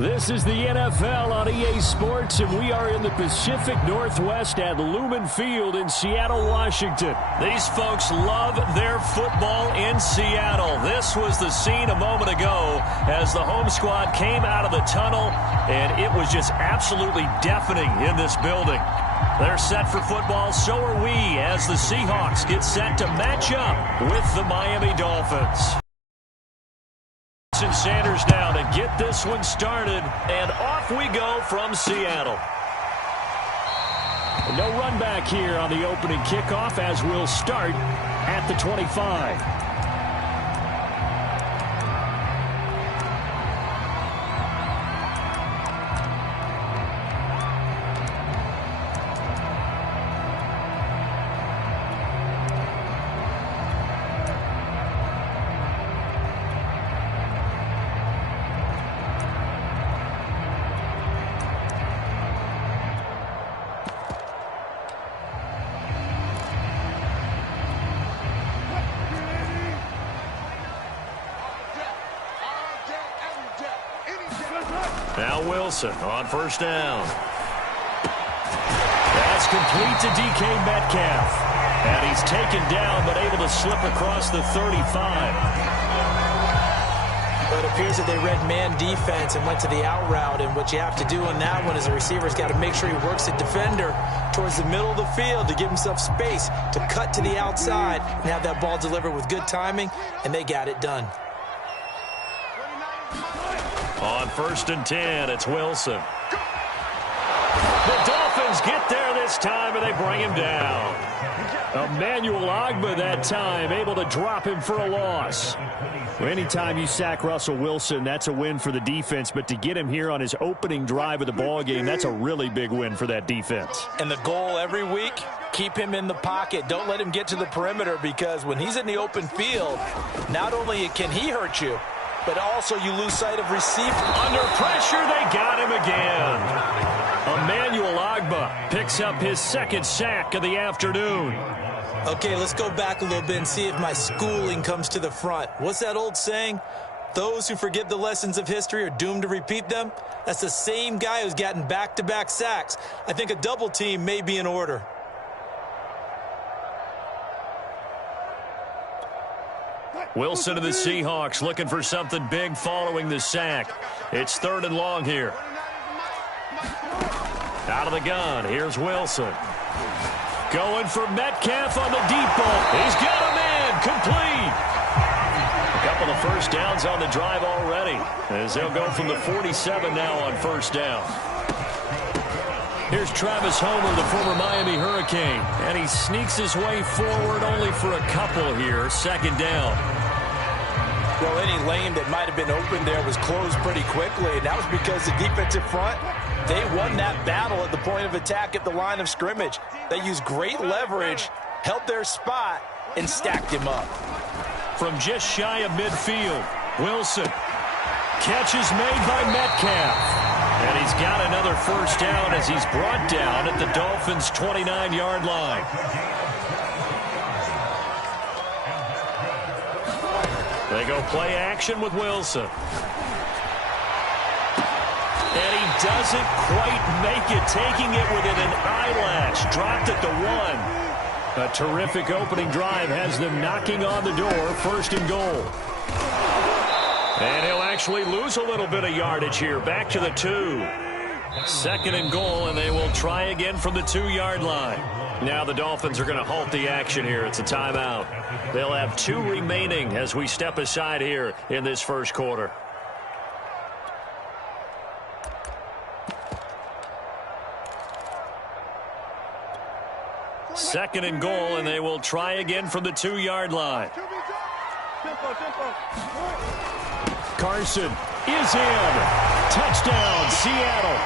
This is the NFL on EA Sports, and we are in the Pacific Northwest at Lumen Field in Seattle, Washington. These folks love their football in Seattle. This was the scene a moment ago as the home squad came out of the tunnel, and it was just absolutely deafening in this building. They're set for football, so are we, as the Seahawks get set to match up with the Miami Dolphins. And Sanders now to get this one started, and off we go from Seattle. No run back here on the opening kickoff, as we'll start at the 25. Now Wilson on first down. That's complete to DK Metcalf. And he's taken down but able to slip across the 35. But it appears that they read man defense and went to the out route. And what you have to do on that one is the receiver's got to make sure he works the defender towards the middle of the field to give himself space to cut to the outside and have that ball delivered with good timing, and they got it done. On first and 10, it's Wilson. The Dolphins get there this time, and they bring him down. Emmanuel Ogbah that time, able to drop him for a loss. Anytime you sack Russell Wilson, that's a win for the defense, but to get him here on his opening drive of the ballgame, that's a really big win for that defense. And the goal every week, keep him in the pocket. Don't let him get to the perimeter, because when he's in the open field, not only can he hurt you, but also you lose sight of receiver. Under pressure, they got him again. Emmanuel Ogbah picks up his second sack of the afternoon. Okay, let's go back a little bit and see if my schooling comes to the front. What's that old saying? Those who forget the lessons of history are doomed to repeat them. That's the same guy who's gotten back-to-back sacks. I think a double team may be in order. Wilson to the Seahawks looking for something big following the sack. It's third and long here. Out of the gun, here's Wilson. Going for Metcalf on the deep ball. He's got him in, complete. A couple of first downs on the drive already, as they'll go from the 47 now on first down. Here's Travis Homer, the former Miami Hurricane, and he sneaks his way forward only for a couple here, second down. Well, any lane that might have been open there was closed pretty quickly, and that was because the defensive front, they won that battle at the point of attack at the line of scrimmage. They used great leverage, held their spot, and stacked him up. From just shy of midfield, Wilson. Catch is made by Metcalf. And he's got another first down as he's brought down at the Dolphins' 29-yard line. They go play action with Wilson. And he doesn't quite make it, taking it within an eyelash. Dropped at the 1. A terrific opening drive has them knocking on the door, first and goal. And he'll actually lose a little bit of yardage here, back to the 2. Second and goal, and they will try again from the 2-yard line. Now the Dolphins are going to halt the action here. It's a timeout. They'll have 2 remaining as we step aside here in this first quarter. Second and goal, and they will try again from the 2-yard line. Carson is in. Touchdown, Seattle.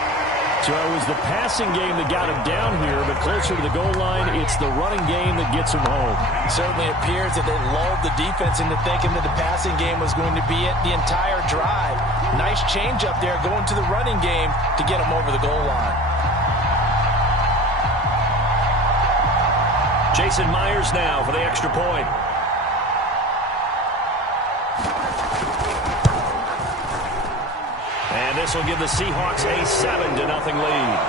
So it was the passing game that got him down here, but closer to the goal line, it's the running game that gets him home. Certainly appears that they lulled the defense into thinking that the passing game was going to be it the entire drive. Nice change up there going to the running game to get him over the goal line. Jason Myers now for the extra point. And This will give the Seahawks a 7-0 lead.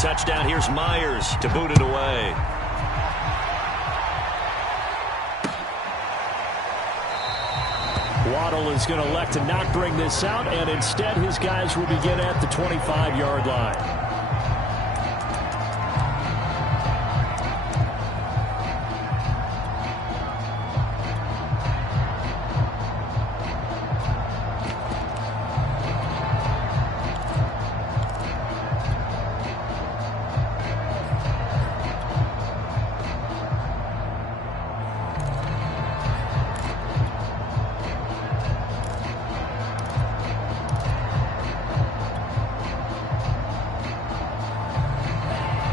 Touchdown, here's Myers to boot it away. Waddle is going to elect to not bring this out, and instead his guys will begin at the 25-yard line.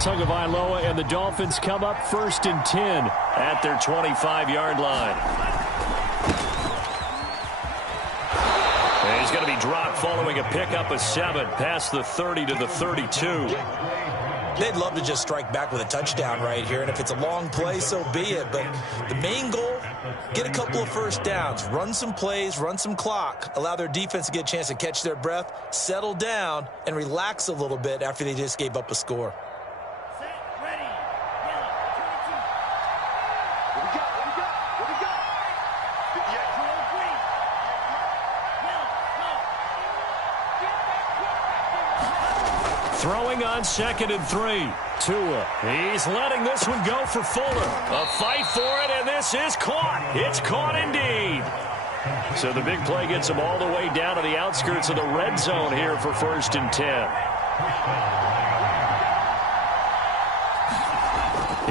Tagovailoa and the Dolphins come up 1st and 10 at their 25-yard line. And he's going to be dropped following a pickup of 7 past the 30 to the 32. They'd love to just strike back with a touchdown right here, and if it's a long play, so be it. But the main goal, get a couple of first downs, run some plays, run some clock, allow their defense to get a chance to catch their breath, settle down, and relax a little bit after they just gave up a score. Throwing on 2nd and 3. Tua. He's letting this one go for Fuller. A fight for it, and this is caught. It's caught indeed. So the big play gets him all the way down to the outskirts of the red zone here for 1st and 10.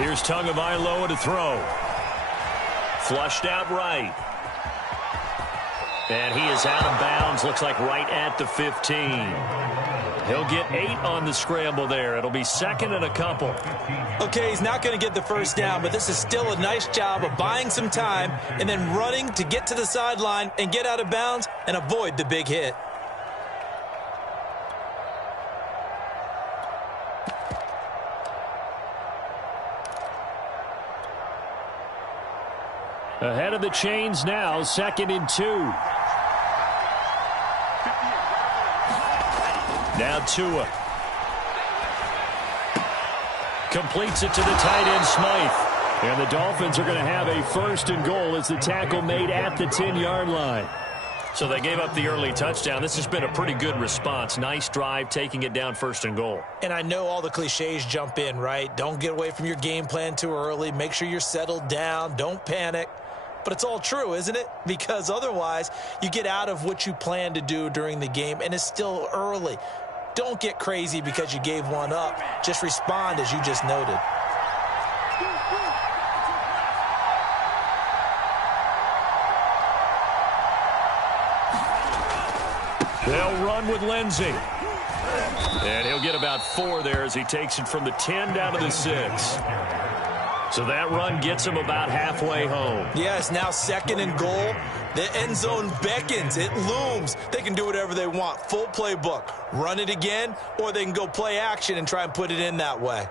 Here's Tagovailoa to throw. Flushed out right. And he is out of bounds. Looks like right at the 15. He'll get 8 on the scramble there. It'll be 2nd and a couple. Okay, he's not going to get the first down, but this is still a nice job of buying some time and then running to get to the sideline and get out of bounds and avoid the big hit. Ahead of the chains now, 2nd and 2. Now Tua. Completes it to the tight end, Smythe. And the Dolphins are going to have a 1st and goal as the tackle made at the 10-yard line. So they gave up the early touchdown. This has been a pretty good response. Nice drive, taking it down 1st and goal. And I know all the cliches jump in, right? Don't get away from your game plan too early. Make sure you're settled down. Don't panic. But it's all true, isn't it? Because otherwise, you get out of what you plan to do during the game, and it's still early. Don't get crazy because you gave one up. Just respond as you just noted. They'll run with Lindsey. And he'll get about 4 there as he takes it from the 10 down to the 6. So that run gets him about halfway home. Yeah, it's now 2nd and goal. The end zone beckons. It looms. They can do whatever they want. Full playbook. Run it again, or they can go play action and try and put it in that way.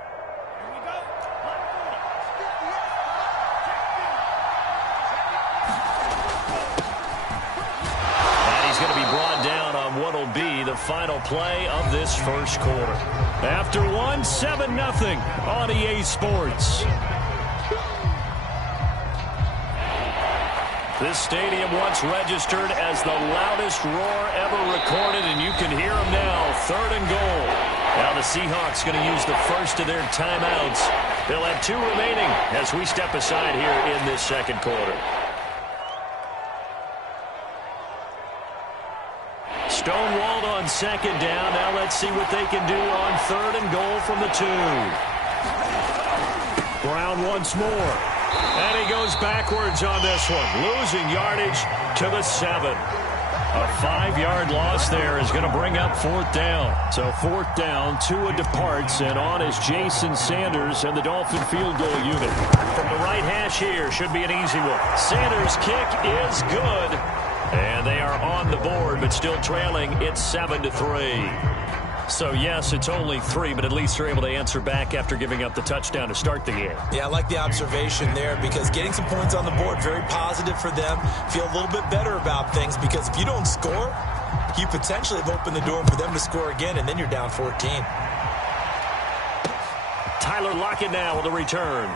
And he's going to be brought down on what will be the final play of this first quarter. After one, 7-0 on EA Sports. This stadium once registered as the loudest roar ever recorded, and you can hear them now. 3rd and goal. Now the Seahawks going to use the first of their timeouts. They'll have 2 remaining as we step aside here in this 2nd quarter. Stonewalled on 2nd down. Now let's see what they can do on 3rd and goal from the 2. Brown once more. And he goes backwards on this one, losing yardage to the 7. A 5-yard loss there is going to bring up 4th down. So 4th down, Tua departs, and on is Jason Sanders and the Dolphin field goal unit. From the right hash rush here. Should be an easy one. Sanders' kick is good. And they are on the board, but still trailing. It's 7-3. So, yes, it's only 3, but at least they're able to answer back after giving up the touchdown to start the game. Yeah, I like the observation there because getting some points on the board, very positive for them. Feel a little bit better about things because if you don't score, you potentially have opened the door for them to score again, and then you're down 14. Tyler Lockett now with a return.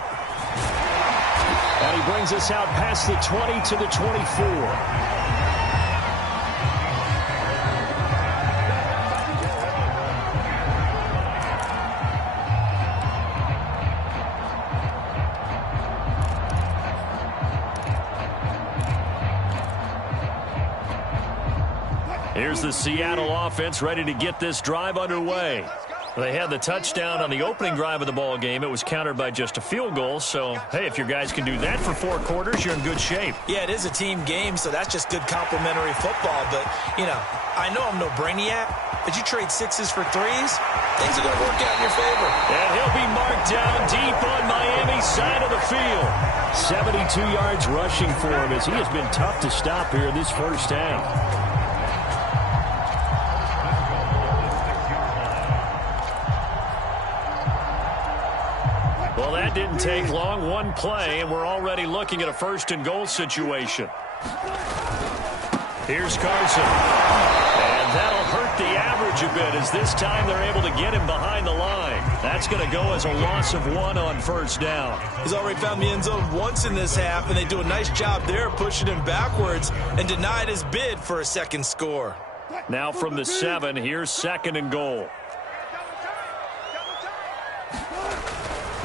And he brings us out past the 20 to the 24. Here's the Seattle offense ready to get this drive underway. They had the touchdown on the opening drive of the ball game. It was countered by just a field goal. So, hey, if your guys can do that for 4 quarters, you're in good shape. Yeah, it is a team game, so that's just good complimentary football. But, you know, I know I'm no brainiac, but you trade 6s for 3s, things are going to work out in your favor. And he'll be marked down deep on Miami's side of the field. 72 yards rushing for him as he has been tough to stop here in this first half. Well, that didn't take long. One play, and we're already looking at a 1st and goal situation. Here's Carson. And that'll hurt the average a bit as this time they're able to get him behind the line. That's going to go as a loss of 1 on 1st down. He's already found the end zone once in this half, and they do a nice job there pushing him backwards and denied his bid for a 2nd score. Now from the 7, here's 2nd and goal.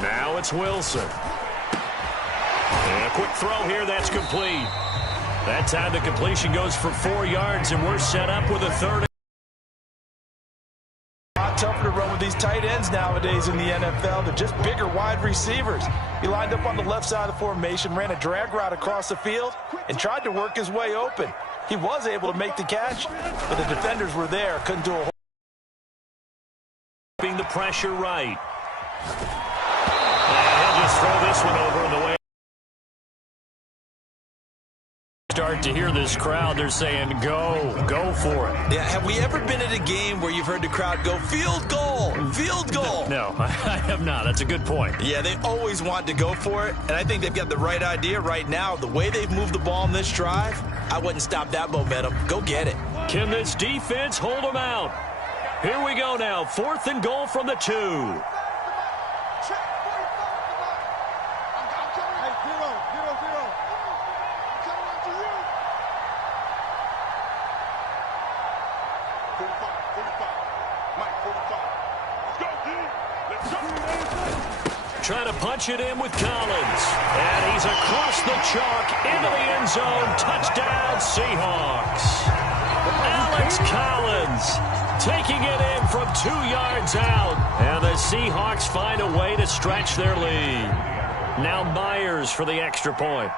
Now it's Wilson. And a quick throw here, that's complete. That time the completion goes for 4 yards, and we're set up with a 3rd. A lot tougher to run with these tight ends nowadays in the NFL. They're just bigger wide receivers. He lined up on the left side of the formation, ran a drag route across the field, and tried to work his way open. He was able to make the catch, but the defenders were there. Couldn't do a whole lot. Being the pressure right. Just throw this one over in the way. Start to hear this crowd. They're saying, go for it. Yeah, have we ever been at a game where you've heard the crowd go, field goal, field goal? No, I have not. That's a good point. Yeah, they always want to go for it, and I think they've got the right idea right now. The way they've moved the ball in this drive, I wouldn't stop that momentum. Go get it. Can this defense hold them out? Here we go now. 4th and goal from the 2. Trying to punch it in with Collins. And he's across the chalk into the end zone. Touchdown, Seahawks. Alex Collins taking it in from 2 yards out. And the Seahawks find a way to stretch their lead. Now Myers for the extra point.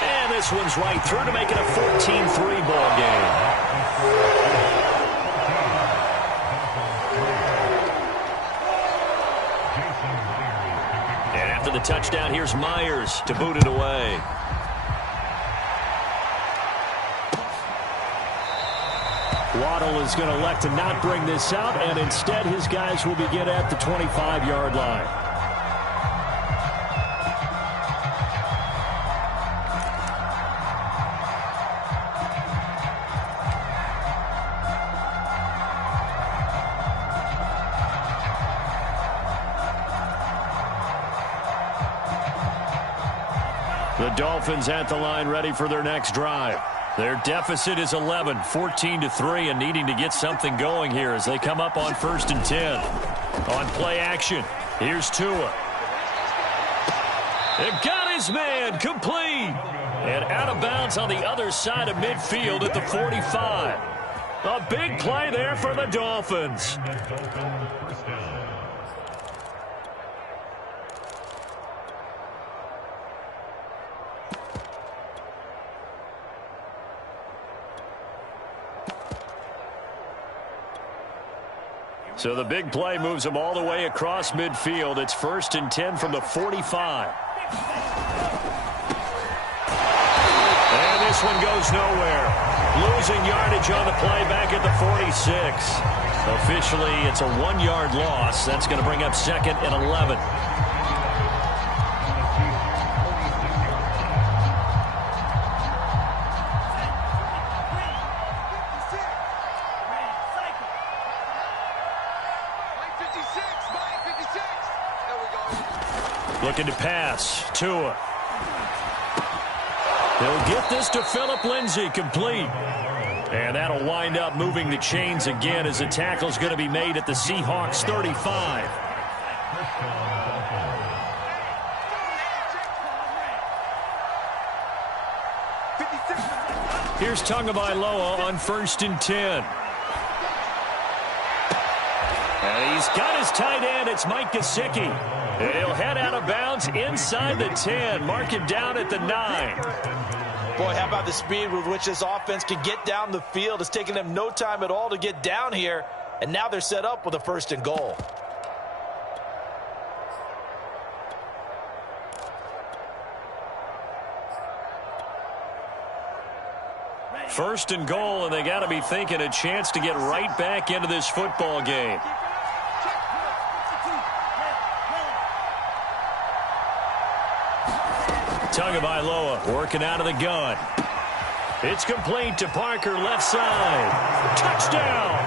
And this one's right through to make it a 14-3 ball game. The touchdown, here's Myers to boot it away. Waddle is going to elect to not bring this out, and instead his guys will begin at the 25-yard line. The Dolphins at the line ready for their next drive. Their deficit is 11, 14-3, and needing to get something going here as they come up on 1st and 10. On play action, here's Tua. It got his man, complete. And out of bounds on the other side of midfield at the 45. A big play there for the Dolphins. So the big play moves them all the way across midfield. It's 1st and 10 from the 45. And this one goes nowhere. Losing yardage on the play back at the 46. Officially, it's a 1-yard loss. That's going to bring up 2nd and 11. Looking to pass. Tua. He'll get this to Phillip Lindsay, complete. And that'll wind up moving the chains again as the tackle's going to be made at the Seahawks 35. Here's Tagovailoa on 1st and 10. And he's got his tight end. It's Mike Gesicki. And he'll head out of bounds inside the 10. Mark it down at the 9. Boy, how about the speed with which this offense can get down the field? It's taken them no time at all to get down here. And now they're set up with a 1st and goal. First and goal, and they got to be thinking a chance to get right back into this football game. Tagovailoa working out of the gun. It's complete to Parker, left side. Touchdown!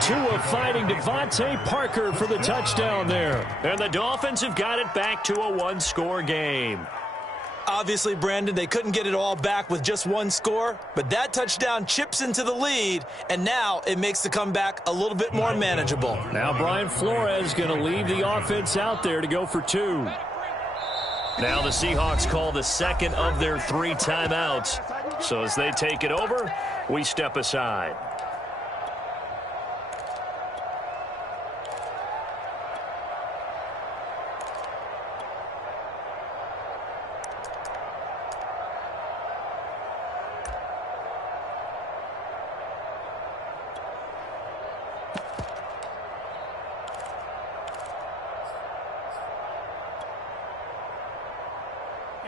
Tua fighting Devontae Parker for the touchdown there. And the Dolphins have got it back to a 1-score game. Obviously, Brandon, they couldn't get it all back with just 1 score, but that touchdown chips into the lead, and now it makes the comeback a little bit more manageable. Now Brian Flores going to leave the offense out there to go for 2. Now the Seahawks call the 2nd of their 3 timeouts. So as they take it over, we step aside.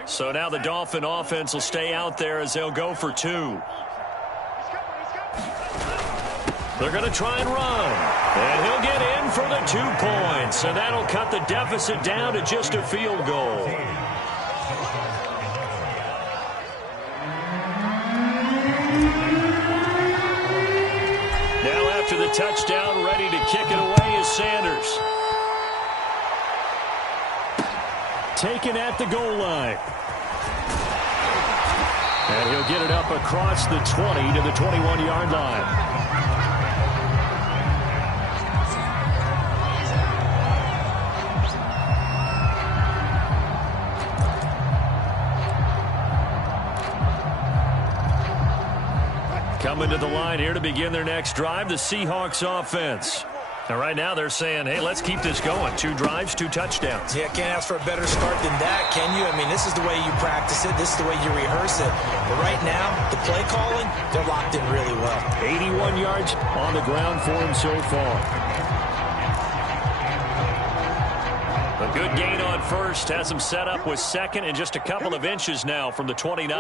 So now the Dolphin offense will stay out there as they'll go for 2. They're going to try and run. And he'll get in for the 2 points. And that'll cut the deficit down to just a field goal. Now after the touchdown, ready to kick it away is Sanders. Taken at the goal line. And he'll get it up across the 20 to the 21-yard line. Coming to the line here to begin their next drive, the Seahawks offense. And right now they're saying, hey, let's keep this going. 2 drives, 2 touchdowns. Yeah, can't ask for a better start than that, can you? I mean, this is the way you practice it. This is the way you rehearse it. But right now, the play calling, they're locked in really well. 81 yards on the ground for him so far. A good gain on first. Has him set up with 2nd and just a couple of inches now from the 29.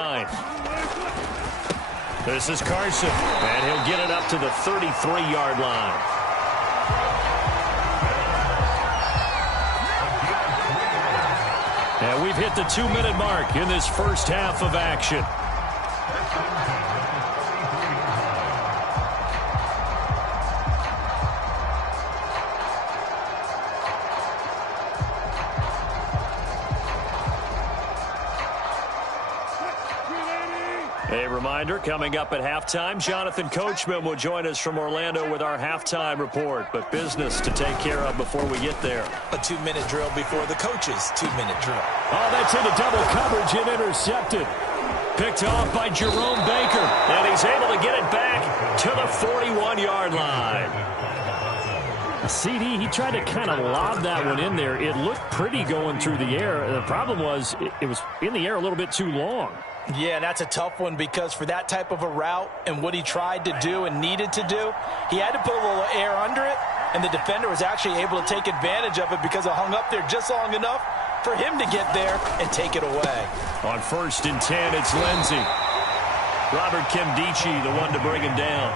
This is Carson. And he'll get it up to the 33-yard line. And we've hit the 2-minute mark in this first half of action. A reminder, coming up at halftime, Jonathan Coachman will join us from Orlando with our halftime report. But business to take care of before we get there. A 2-minute drill before the coach's 2-minute drill. Oh, that's into double coverage and intercepted. Picked off by Jerome Baker. And he's able to get it back to the 41-yard line. CD, he tried to kind of lob that one in there. It looked pretty going through the air. The problem was it was in the air a little bit too long. Yeah, and that's a tough one because for that type of a route and what he tried to do and needed to do, he had to put a little air under it, and the defender was actually able to take advantage of it because it hung up there just long enough for him to get there and take it away. On 1st and 10, it's Lindsey. Robert Kimdichie, the one to bring him down.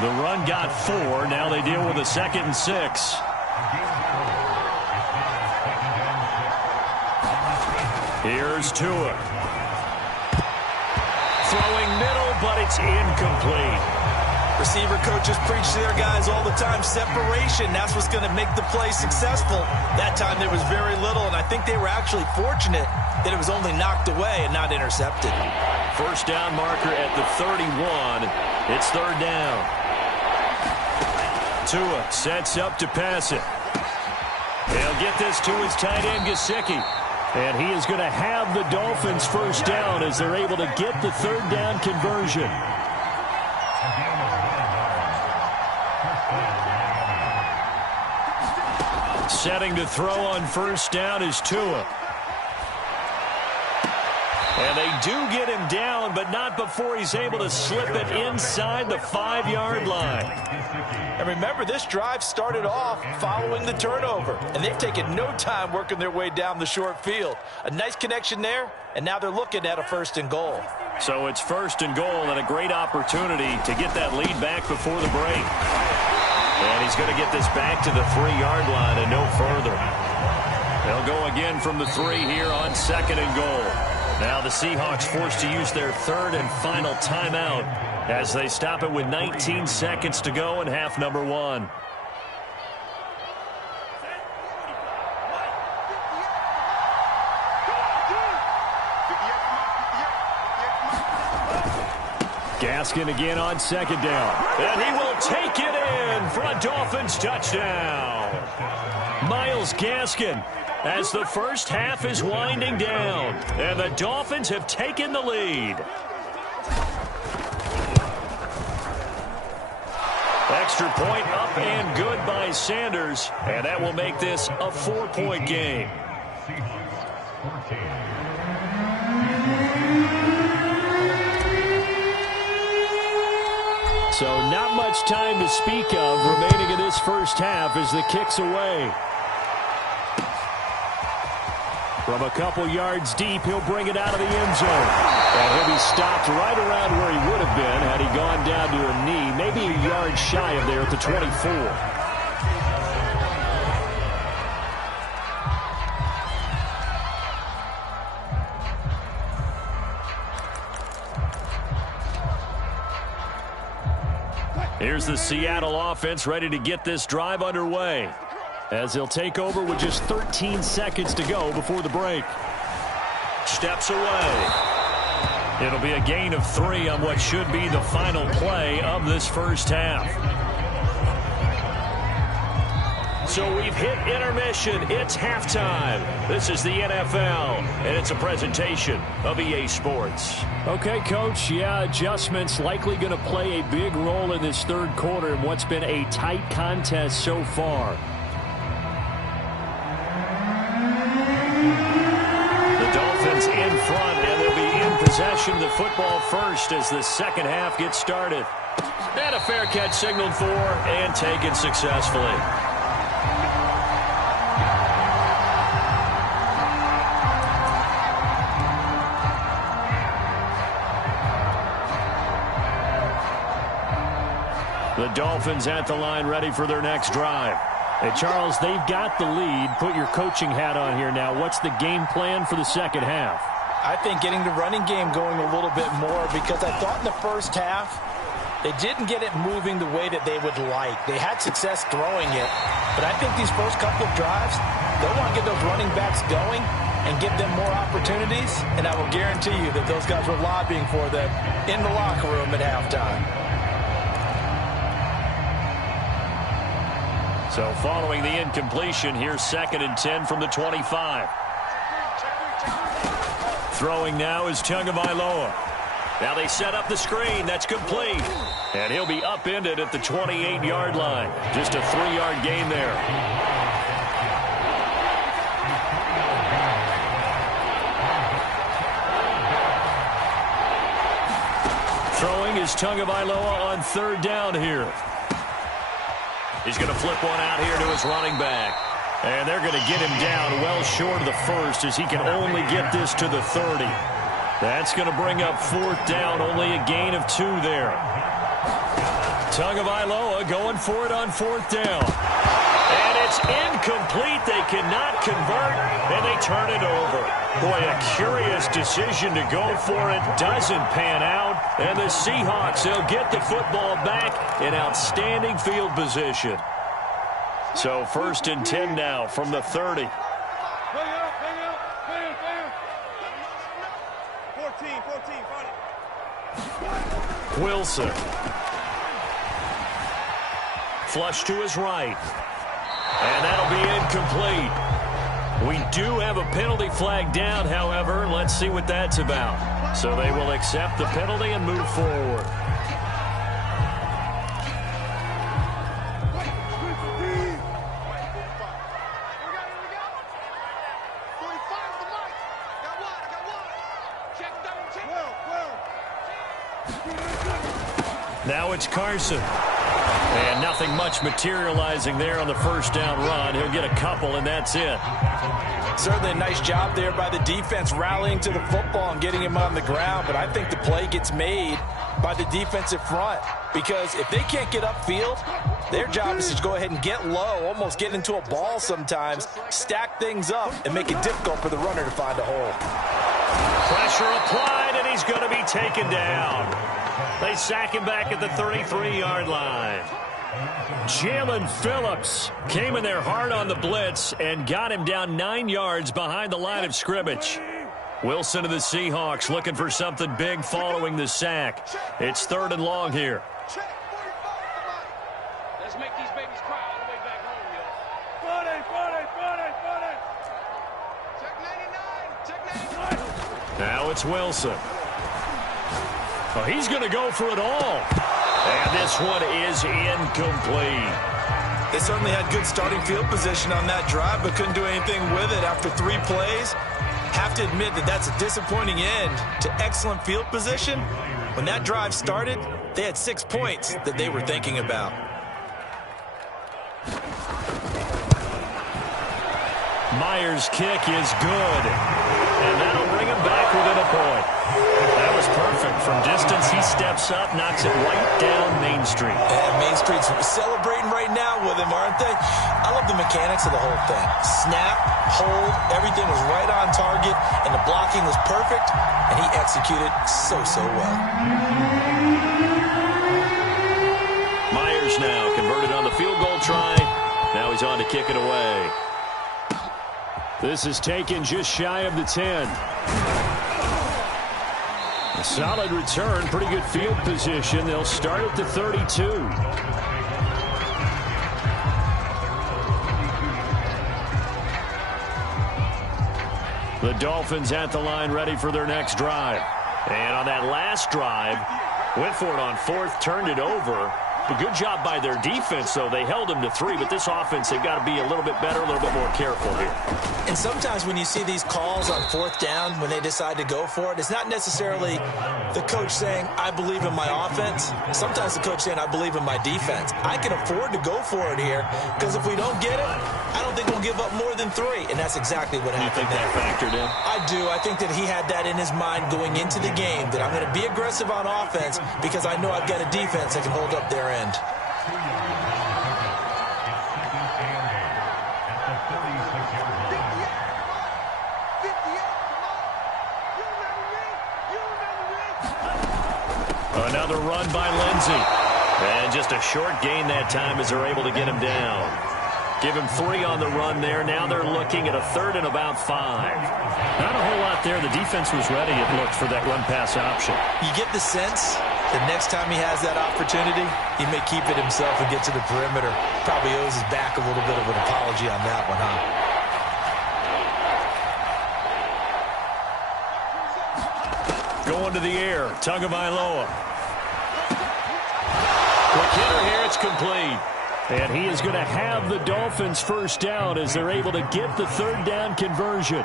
The run got 4. Now they deal with a 2nd and 6. Here's Tua. Throwing middle, but it's incomplete. Receiver coaches preach to their guys all the time. Separation, that's what's going to make the play successful. That time there was very little, and I think they were actually fortunate that it was only knocked away and not intercepted. First down marker at the 31. It's 3rd down. Tua sets up to pass it. He'll get this to his tight end, Gesicki. And he is going to have the Dolphins first down as they're able to get the 3rd down conversion. Setting to throw on first down is Tua. And they do get him down, but not before he's able to slip it inside the 5-yard line. And remember, this drive started off following the turnover, and they've taken no time working their way down the short field. A nice connection there, and now they're looking at a 1st and goal. So it's 1st and goal and a great opportunity to get that lead back before the break. And he's going to get this back to the 3-yard line and no further. They'll go again from the 3 here on 2nd and goal. Now the Seahawks forced to use their 3rd and final timeout as they stop it with 19 seconds to go in half number 1. Gaskin again on 2nd down. And he will take it in for a Dolphins touchdown. Myles Gaskin, as the first half is winding down, and the Dolphins have taken the lead. Extra point up and good by Sanders, and that will make this a 4-point game. So not much time to speak of remaining in this first half as the kick's away. From a couple yards deep, he'll bring it out of the end zone. And he'll be stopped right around where he would have been had he gone down to a knee, maybe a yard shy of there at the 24. Here's the Seattle offense ready to get this drive underway as they'll take over with just 13 seconds to go before the break. Steps away. It'll be a gain of 3 on what should be the final play of this first half. So we've hit intermission. It's halftime. This is the NFL, and it's a presentation of EA Sports. Okay, Coach, adjustments likely going to play a big role in this third quarter in what's been a tight contest so far. The Dolphins in front, and they'll be in possession of the football first as the second half gets started. And a fair catch signaled for and taken successfully. The Dolphins at the line ready for their next drive. Hey, Charles, they've got the lead. Put your coaching hat on here now. What's the game plan for the second half? I think getting the running game going a little bit more, because I thought in the first half they didn't get it moving the way that they would like. They had success throwing it, but I think these first couple of drives, they'll want to get those running backs going and give them more opportunities, and I will guarantee you that those guys were lobbying for them in the locker room at halftime. So following the incompletion, here's 2nd and 10 from the 25. Throwing now is Tagovailoa. Now they set up the screen. That's complete. And he'll be upended at the 28-yard line. Just a 3-yard gain there. Throwing is Tagovailoa on 3rd down here. He's going to flip one out here to his running back. And they're going to get him down well short of the first as he can only get this to the 30. That's going to bring up 4th down, only a gain of 2 there. Tagovailoa going for it on 4th down. And it's incomplete. They cannot convert, and they turn it over. Boy, a curious decision to go for it. Doesn't pan out. And the Seahawks, they'll get the football back in outstanding field position. So 1st and 10 now from the 30. 14. Wilson. Flush to his right. And that'll be incomplete. We do have a penalty flag down, however. Let's see what that's about. So they will accept the penalty and move forward. Now it's Carson. And nothing much materializing there on the 1st down run. He'll get a couple, and that's it. Certainly a nice job there by the defense rallying to the football and getting him on the ground. But I think the play gets made by the defensive front. Because if they can't get upfield, their job is to go ahead and get low, almost get into a ball sometimes, stack things up, and make it difficult for the runner to find a hole. Pressure applied, and he's going to be taken down. They sack him back at the 33-yard line. Jalen Phillips came in there hard on the blitz and got him down 9 yards behind the line of scrimmage. Wilson of the Seahawks looking for something big following the sack. It's 3rd and long here. Let's make these babies cry all the way back home, yo. Check 99. Now it's Wilson. Oh, he's going to go for it all. And this one is incomplete. They certainly had good starting field position on that drive, but couldn't do anything with it after 3 plays. Have to admit that that's a disappointing end to excellent field position. When that drive started, they had 6 points that they were thinking about. Myers' kick is good. And that'll bring him back within a point. That was perfect. From distance, he steps up, knocks it right down Main Street. And Main Street's celebrating right now with him, aren't they? I love the mechanics of the whole thing. Snap, hold, everything was right on target, and the blocking was perfect, and he executed so well. Myers now converted on the field goal try. Now he's on to kick it away. This is taken just shy of the 10. A solid return, pretty good field position. They'll start at the 32. The Dolphins at the line ready for their next drive. And on that last drive, went for it on 4th, turned it over. A good job by their defense, though. They held them to 3, but this offense, they've got to be a little bit better, a little bit more careful here. And sometimes when you see these calls on 4th down, when they decide to go for it, it's not necessarily the coach saying, I believe in my offense. Sometimes the coach saying, I believe in my defense. I can afford to go for it here, because if we don't get it, I don't think we'll give up more than 3. And that's exactly what happened there. You think that factored in? I do. I think that he had that in his mind going into the game, that I'm going to be aggressive on offense because I know I've got a defense that can hold up their end. Another run by Lindsey. And just a short gain that time as they're able to get him down. Give him 3 on the run there. Now they're looking at a 3rd and about 5. Not a whole lot there. The defense was ready, it looked, for that run-pass option. You get the sense that next time he has that opportunity, he may keep it himself and get to the perimeter. Probably owes his back a little bit of an apology on that one, huh? Going to the air, Tagovailoa. Quick hitter here, it's complete. And he is going to have the Dolphins' 1st down as they're able to get the 3rd down conversion.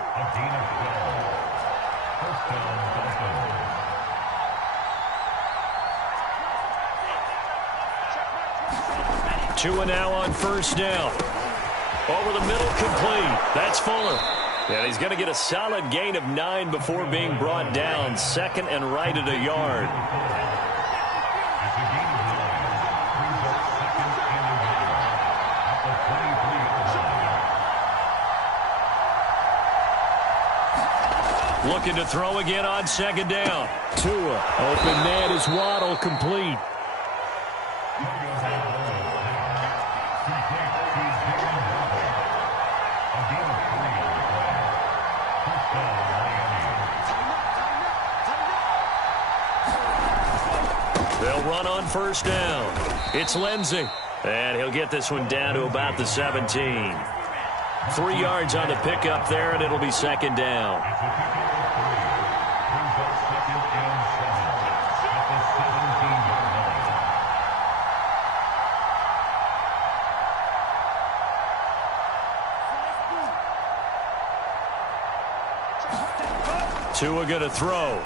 Tua now on first down. Over the middle, complete. That's Fuller. And he's going to get a solid gain of 9 before being brought down. Second and right at a yard. Looking to throw again on second down. Tua, open man is Waddle, complete. They'll run on first down. It's Lindsey. And he'll get this one down to about the 17. 3 yards on the pickup there, and it'll be second down. Tua going to throw.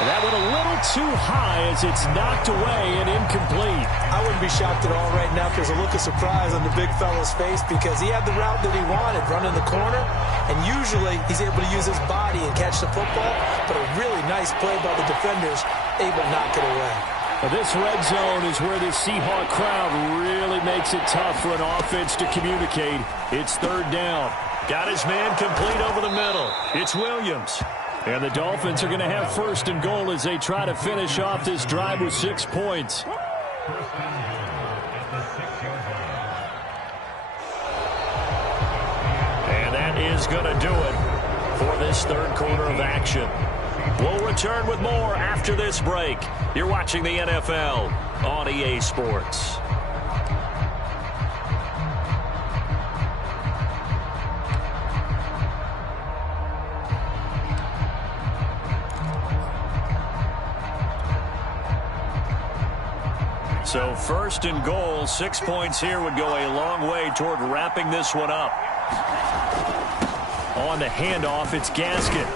And that went a little too high as it's knocked away and incomplete. I wouldn't be shocked at all right now if there's a look of surprise on the big fella's face because he had the route that he wanted, running the corner, and usually he's able to use his body and catch the football, but a really nice play by the defenders, able to knock it away. Now this red zone is where this Seahawk crowd really makes it tough for an offense to communicate. It's third down. Got his man complete over the middle. It's Williams. And the Dolphins are going to have first and goal as they try to finish off this drive with 6 points. And that is going to do it for this third quarter of action. We'll return with more after this break. You're watching the NFL on EA Sports. So first and goal, 6 points here would go a long way toward wrapping this one up. On the handoff, it's Gaskin.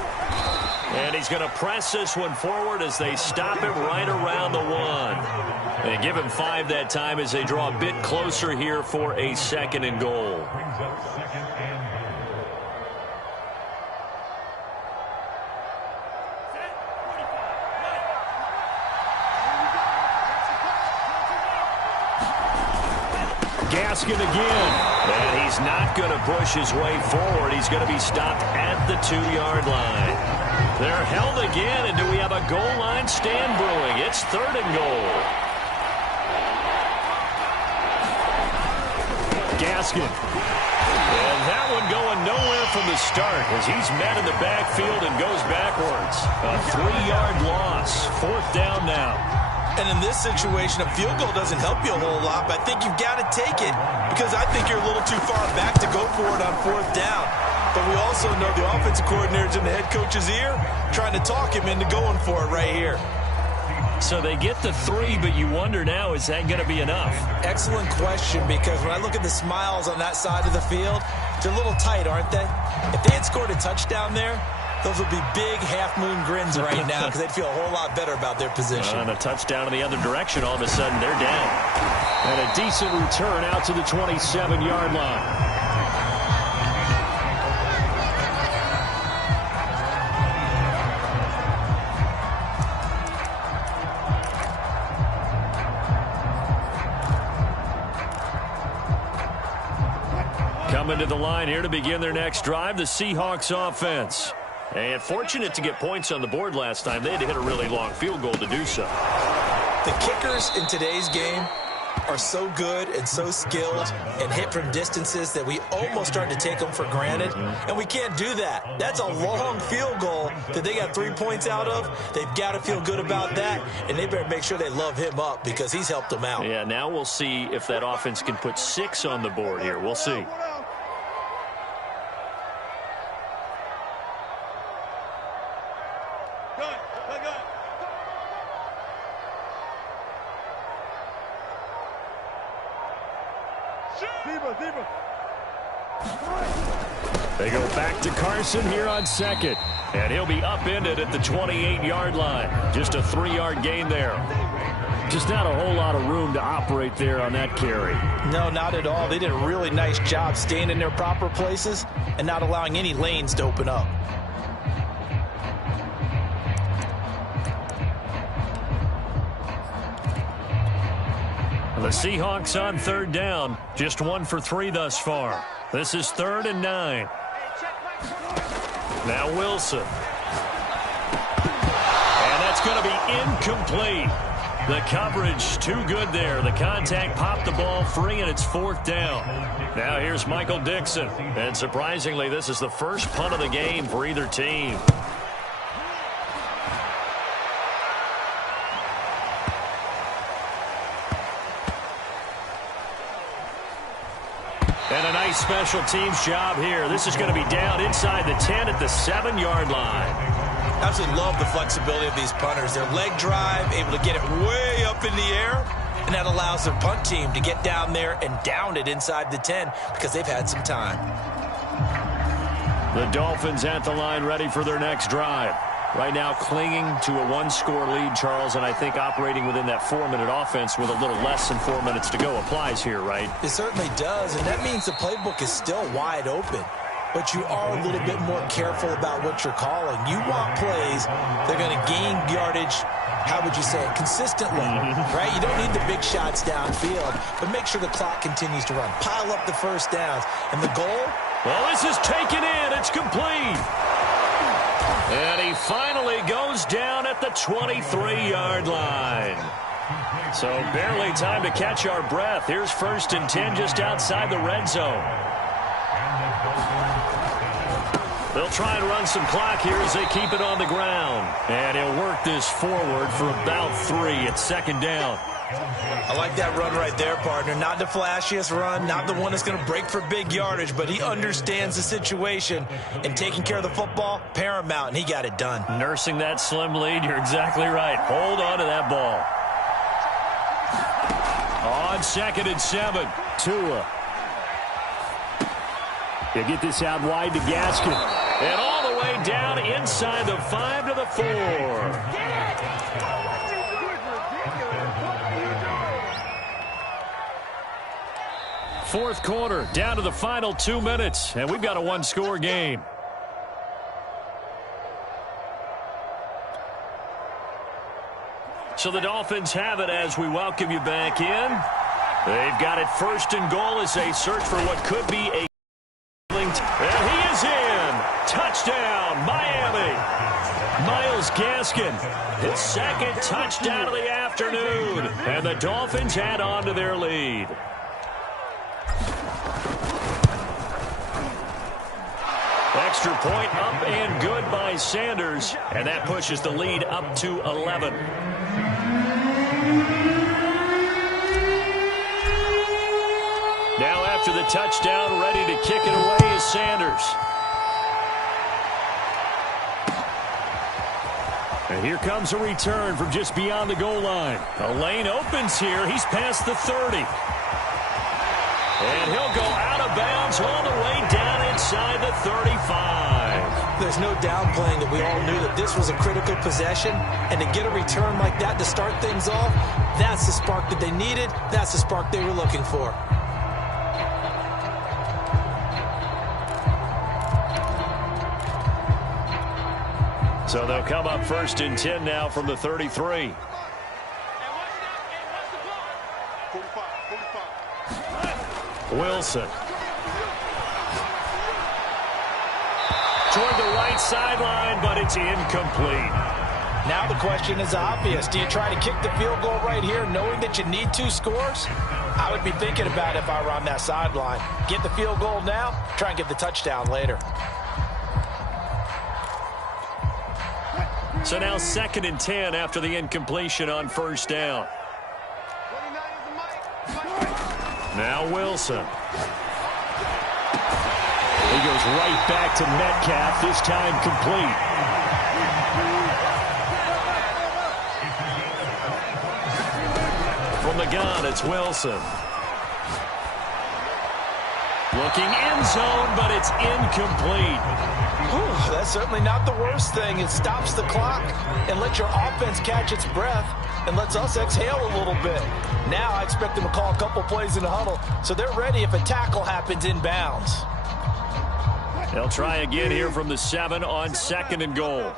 And he's going to press this one forward as they stop him right around the 1. They give him 5 that time as they draw a bit closer here for a second and goal. Gaskin again. And he's not going to push his way forward. He's going to be stopped at the 2-yard line. They're held again, and do we have a goal line stand brewing? It's third and goal. Gaskin. And that one going nowhere from the start as he's met in the backfield and goes backwards. A 3-yard loss. Fourth down now. And in this situation, a field goal doesn't help you a whole lot, but I think you've got to take it because I think you're a little too far back to go for it on fourth down. But we also know the offensive coordinator's in the head coach's ear trying to talk him into going for it right here. So they get the 3, but you wonder now, is that going to be enough? Excellent question, because when I look at the smiles on that side of the field, they're a little tight, aren't they? If they had scored a touchdown there, those would be big half-moon grins right now because they'd feel a whole lot better about their position. And a touchdown in the other direction, all of a sudden they're down. And a decent return out to the 27-yard line. Coming to the line here to begin their next drive, the Seahawks offense. And fortunate to get points on the board last time. They had to hit a really long field goal to do so. The kickers in today's game are so good and so skilled and hit from distances that we almost start to take them for granted. And we can't do that. That's a long field goal that they got 3 points out of. They've got to feel good about that, and they better make sure they love him up because he's helped them out. Yeah, now we'll see if that offense can put 6 on the board here. We'll see. They go back to Carson here on second. And he'll be upended at the 28-yard line. Just a 3-yard gain there. Just not a whole lot of room to operate there on that carry. No, not at all. They did a really nice job staying in their proper places and not allowing any lanes to open up. The Seahawks on third down. Just 1 for 3 thus far. This is 3rd and 9. Now Wilson. And that's going to be incomplete. The coverage too good there. The contact popped the ball free, and it's 4th down. Now here's Michael Dixon. And surprisingly, this is the first punt of the game for either team. And a nice special teams job here. This is going to be down inside the 10 at the 7-yard line. Absolutely love the flexibility of these punters. Their leg drive, able to get it way up in the air, and that allows their punt team to get down there and down it inside the 10 because they've had some time. The Dolphins at the line ready for their next drive. Right now clinging to a 1-score lead, Charles, and I think operating within that 4-minute offense with a little less than 4 minutes to go applies here, right? It certainly does, and that means the playbook is still wide open. But you are a little bit more careful about what you're calling. You want plays that are going to gain yardage, how would you say it, consistently, right? You don't need the big shots downfield, but make sure the clock continues to run. Pile up the first downs. And the goal? Well, this is taken in. It's complete. And he finally goes down at the 23-yard line. So barely time to catch our breath. Here's 1st and 10 just outside the red zone. They'll try and run some clock here as they keep it on the ground. And he'll work this forward for about 3 at 2nd down. I like that run right there, partner. Not the flashiest run, not the one that's going to break for big yardage, but he understands the situation, and taking care of the football, paramount, and he got it done. Nursing that slim lead, you're exactly right. Hold on to that ball. On 2nd and 7, Tua. You get this out wide to Gaskin. And all the way down inside the 5 to the 4. Fourth quarter, down to the final 2 minutes, and we've got a 1-score game. So the Dolphins have it as we welcome you back in. They've got it 1st and goal as they search for what could be a... And he is in! Touchdown, Miami! Myles Gaskin, his 2nd touchdown of the afternoon, and the Dolphins add on to their lead. Extra point up and good by Sanders, and that pushes the lead up to 11. Now after the touchdown, ready to kick it away is Sanders. And here comes a return from just beyond the goal line. A lane opens here. He's past the 30. And he'll go out of bounds all the way down inside the 35. There's no downplaying that we all knew that this was a critical possession, and to get a return like that to start things off, that's the spark that they needed. That's the spark they were looking for. So they'll come up 1st and 10 now from the 33. Wilson. Toward the right sideline, but it's incomplete. Now the question is obvious. Do you try to kick the field goal right here knowing that you need 2 scores? I would be thinking about it if I were on that sideline. Get the field goal now, try and get the touchdown later. So now 2nd and 10 after the incompletion on 1st down. Now Wilson. He goes right back to Metcalf, this time complete. From the gun, it's Wilson. Looking end zone, but it's incomplete. Whew, that's certainly not the worst thing. It stops the clock and lets your offense catch its breath and lets us exhale a little bit. Now I expect them to call a couple plays in the huddle so they're ready if a tackle happens inbounds. They'll try again here from the 7 on 2nd and goal.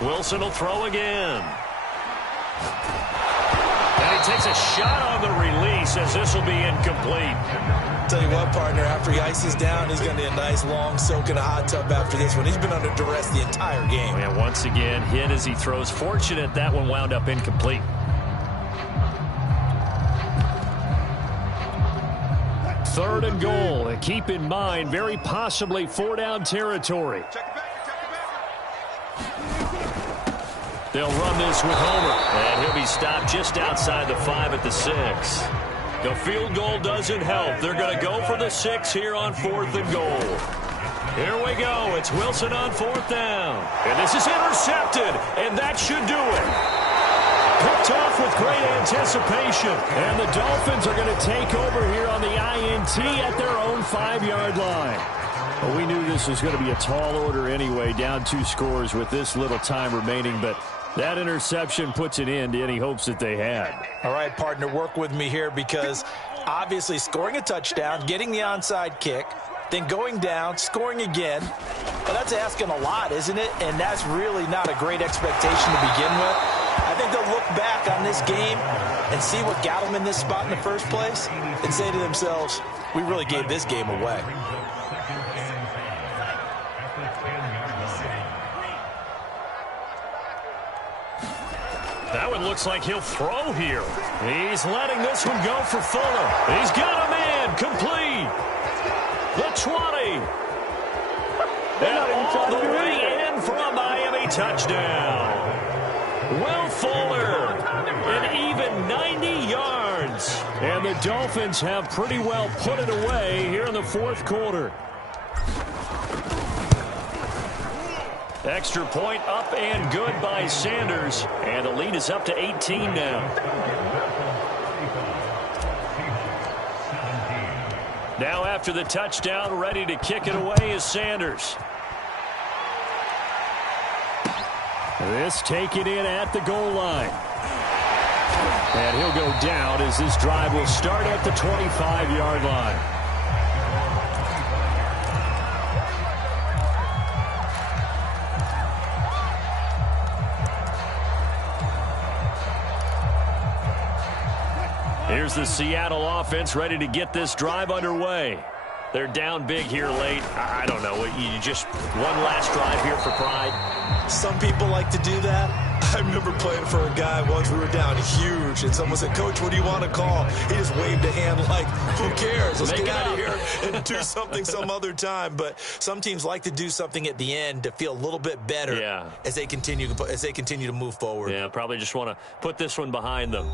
Wilson will throw again. And he takes a shot on the release as this will be incomplete. Tell you what, partner, after he ices down, he's going to need a nice long soak in a hot tub after this one. He's been under duress the entire game. And once again, hit as he throws. Fortunate that one wound up incomplete. 3rd and goal. And keep in mind, very possibly 4-down territory. They'll run this with Homer. And he'll be stopped just outside the 5 at the 6. The field goal doesn't help. They're going to go for the 6 here on 4th and goal. Here we go. It's Wilson on 4th down. And this is intercepted. And that should do it. Picked off with great anticipation. And the Dolphins are going to take over here on the INT at their own 5-yard line. Well, we knew this was going to be a tall order anyway, down 2 scores with this little time remaining, but that interception puts an end to any hopes that they had. All right, partner, work with me here because obviously scoring a touchdown, getting the onside kick, then going down, scoring again. Well, that's asking a lot, isn't it? And that's really not a great expectation to begin with. I think they'll look back on this game and see what got them in this spot in the first place and say to themselves, we really gave this game away. That one looks like he'll throw here. He's letting this one go for Fuller. He's got a man complete. The 20. And all the way in for a Miami touchdown. Will Fuller, an even 90 yards. And the Dolphins have pretty well put it away here in the 4th quarter. Extra point up and good by Sanders. And the lead is up to 18 now. Now after the touchdown, ready to kick it away is Sanders. This taken in at the goal line. And he'll go down as this drive will start at the 25-yard line. Here's the Seattle offense ready to get this drive underway. They're down big here late. I don't know. You just one last drive here for pride. Some people like to do that. I remember playing for a guy once. We were down huge, and someone said, Coach, what do you want to call? He just waved a hand like, who cares? Let's get out of here and do something some other time. But some teams like to do something at the end to feel a little bit better as they continue to move forward. Yeah, probably just want to put this one behind them.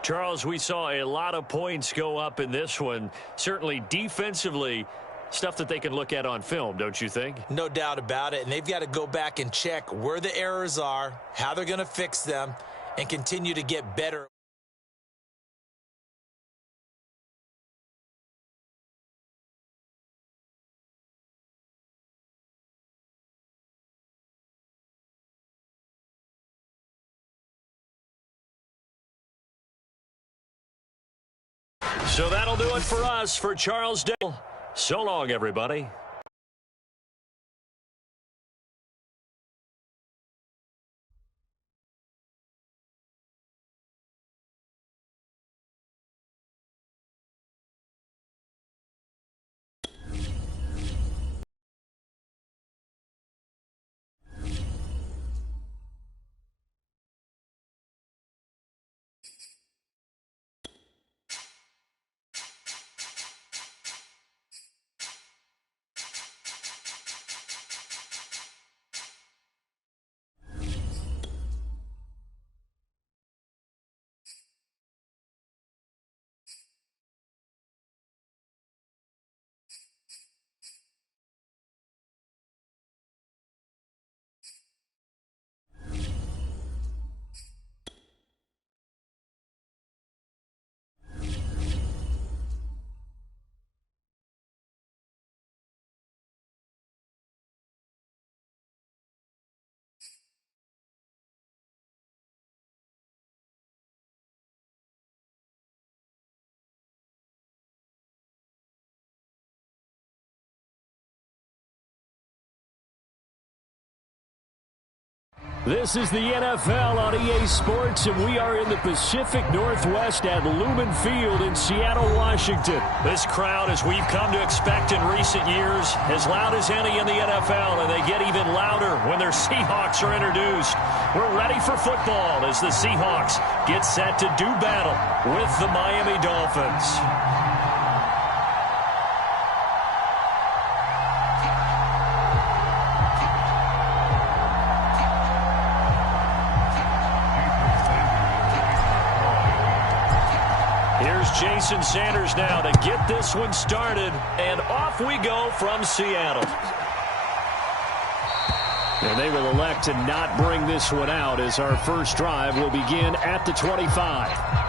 Charles, we saw a lot of points go up in this one. Certainly defensively, stuff that they can look at on film, don't you think? No doubt about it. And they've got to go back and check where the errors are, how they're going to fix them, and continue to get better. So that'll do it for us, for Charles Dale. So long, everybody. This is the NFL on EA Sports, and we are in the Pacific Northwest at Lumen Field in Seattle, Washington. This crowd, as we've come to expect in recent years, as loud as any in the NFL, and they get even louder when their Seahawks are introduced. We're ready for football as the Seahawks get set to do battle with the Miami Dolphins. Jason Sanders now to get this one started, and off we go from Seattle. And they will elect to not bring this one out as our first drive will begin at the 25.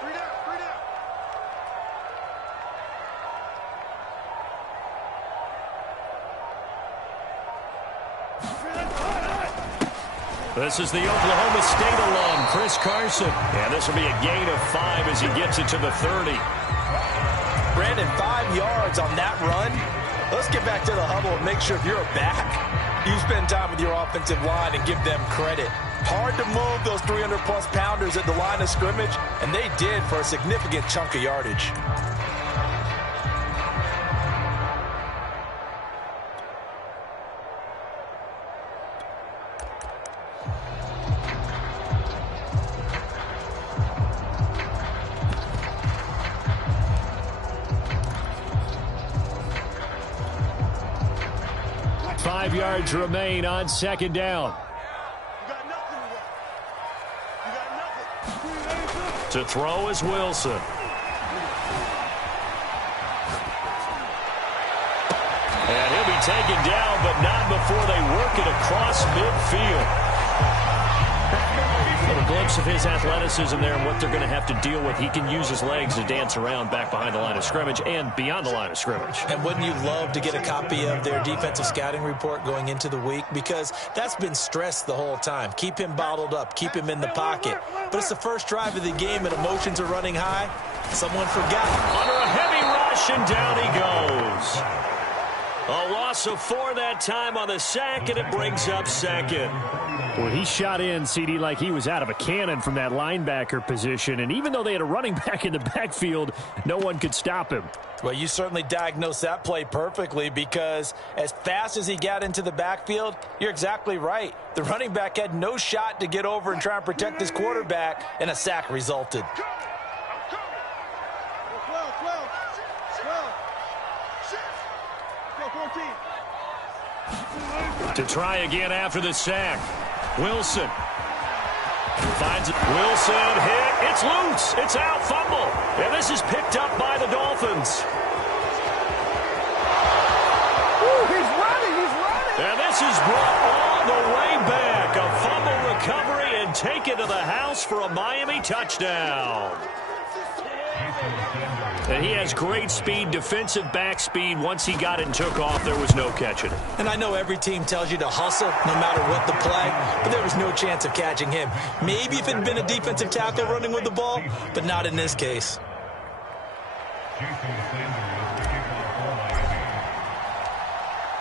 3 down. This is the Oklahoma State alum, Chris Carson. And this will be a gain of 5 as he gets it to the 30. Brandon, 5 yards on that run. Let's get back to the huddle and make sure if you're a back, you spend time with your offensive line and give them credit. Hard to move those 300-plus pounders at the line of scrimmage, and they did for a significant chunk of yardage. Yards remain on second down. To throw is Wilson. And he'll be taken down, but not before they work it across midfield. A glimpse of his athleticism there and what they're going to have to deal with. He can use his legs to dance around back behind the line of scrimmage and beyond the line of scrimmage. And wouldn't you love to get a copy of their defensive scouting report going into the week? Because that's been stressed the whole time. Keep him bottled up. Keep him in the pocket. But it's the first drive of the game and emotions are running high. Someone forgot. Under a heavy rush, and down he goes. A loss of 4 that time on the sack, and it brings up second. Well, he shot in, CD, like he was out of a cannon from that linebacker position. And even though they had a running back in the backfield, no one could stop him. Well, you certainly diagnosed that play perfectly because as fast as he got into the backfield, you're exactly right. The running back had no shot to get over and try and protect his quarterback, and a sack resulted. To try again after the sack. Wilson finds it. Wilson hit. It's loose. It's out. Fumble. And this is picked up by the Dolphins. Ooh, he's running. And this is brought all the way back. A fumble recovery and taken to the house for a Miami touchdown. And he has great speed, defensive back speed. Once he got it and took off, there was no catching it. And I know every team tells you to hustle no matter what the play, but there was no chance of catching him. Maybe if it had been a defensive tackle running with the ball, but not in this case.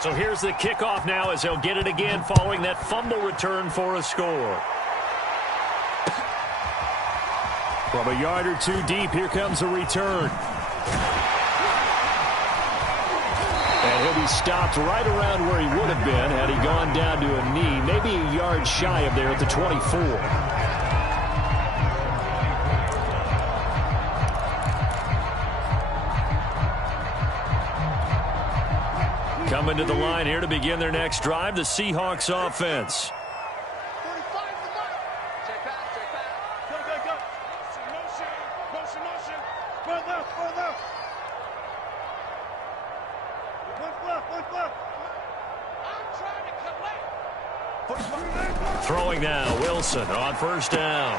So here's the kickoff now as they'll get it again following that fumble return for a score. From a yard or two deep, here comes a return. And he'll be stopped right around where he would have been had he gone down to a knee, maybe a yard shy of there at the 24. Coming to the line here to begin their next drive, the Seahawks offense. Throwing now, Wilson on first down.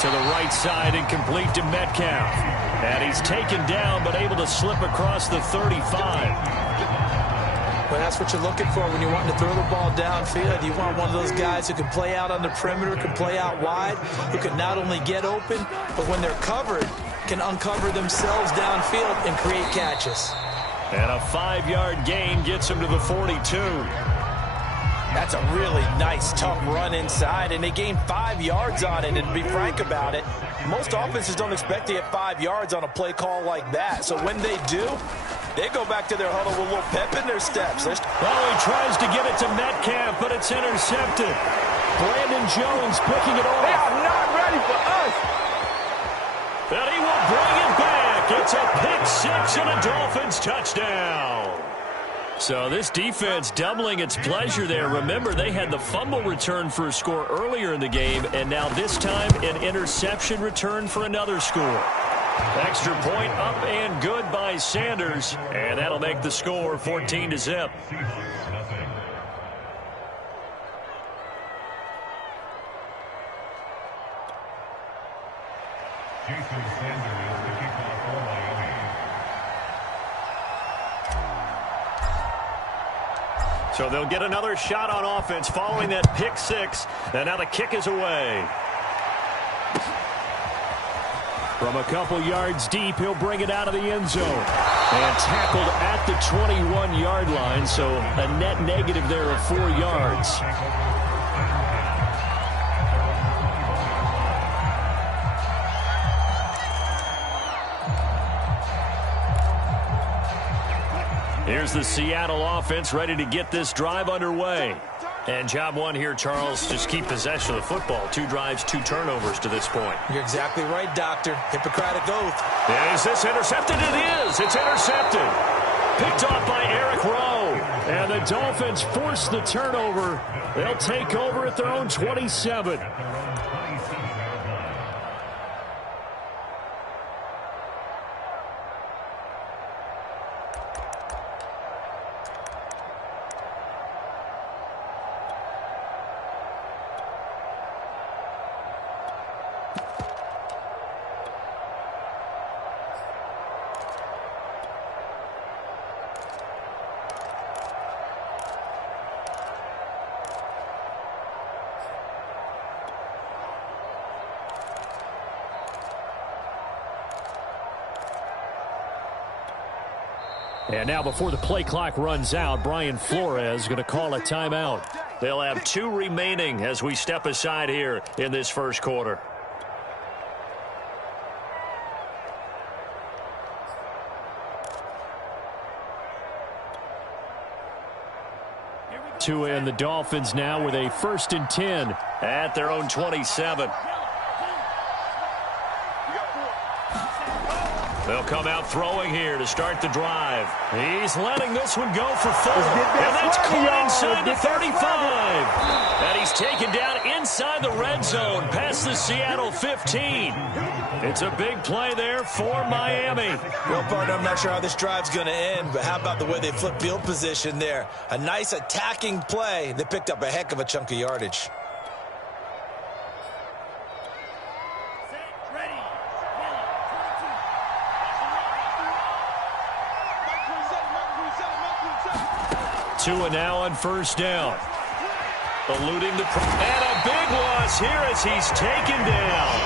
To the right side, incomplete to Metcalf. And he's taken down, but able to slip across the 35. Well, that's what you're looking for when you're wanting to throw the ball downfield. You want one of those guys who can play out on the perimeter, can play out wide, who can not only get open, but when they're covered, can uncover themselves downfield and create catches. And a 5-yard gain gets him to the 42. That's a really nice, tough run inside, and they gained 5 yards on it. And to be frank about it, most offenses don't expect to get 5 yards on a play call like that. So when they do, they go back to their huddle with a little pep in their steps. Well, he tries to get it to Metcalf, but it's intercepted. Brandon Jones picking it off. They are not ready for us. And he will bring it back. It's a pick-6 and a Dolphins touchdown. So this defense doubling its pleasure there. Remember, they had the fumble return for a score earlier in the game, and now this time an interception return for another score. Extra point up and good by Sanders, and that'll make the score 14-0. So they'll get another shot on offense following that pick-6, and now the kick is away. From a couple yards deep, he'll bring it out of the end zone. And tackled at the 21-yard line, so a net negative there of 4 yards. Here's the Seattle offense ready to get this drive underway. And job one here, Charles, just keep possession of the football. 2 drives, 2 turnovers to this point. You're exactly right, Doctor. Hippocratic oath. Is this intercepted? It is. It's intercepted. Picked off by Eric Rowe. And the Dolphins force the turnover. They'll take over at their own 27. And now before the play clock runs out, Brian Flores is going to call a timeout. They'll have 2 remaining as we step aside here in this first quarter. Tua and the Dolphins now with a 1st and 10 at their own 27. They'll come out throwing here to start the drive. He's letting this one go for 4. And that's caught inside the 35. And he's taken down inside the red zone past the Seattle 15. It's a big play there for Miami. Well, partner, I'm not sure how this drive's going to end, but how about the way they flip field position there? A nice attacking play. They picked up a heck of a chunk of yardage. Tua now on first down. Eluding the... And a big loss here as he's taken down.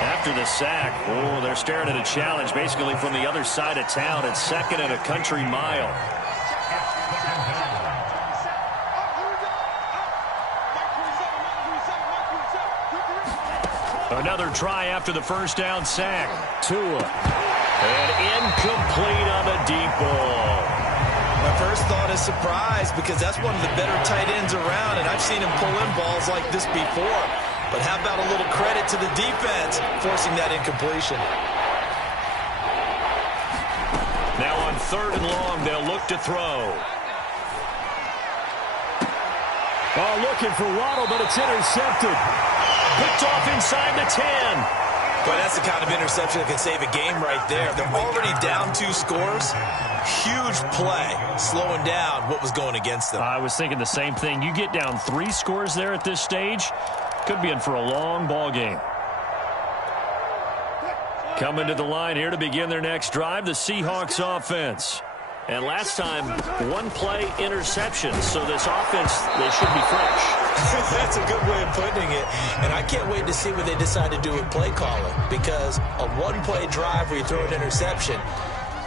After the sack, oh, they're staring at a challenge basically from the other side of town at 2nd and a country mile. Another try after the first down sack. Tua. And incomplete on the deep ball. My first thought is surprise because that's one of the better tight ends around, and I've seen him pull in balls like this before. But how about a little credit to the defense forcing that incompletion? Now on 3rd and long, they'll look to throw. Oh, looking for Waddle, but it's intercepted. Picked off inside the 10. But that's the kind of interception that can save a game right there. They're already down 2 scores. Huge play, slowing down what was going against them. I was thinking the same thing. You get down 3 scores there at this stage, could be in for a long ball game. Coming to the line here to begin their next drive, the Seahawks offense. And last time, 1-play interception. So this offense, they should be fresh. That's a good way of putting it. And I can't wait to see what they decide to do with play calling. Because a 1-play drive where you throw an interception,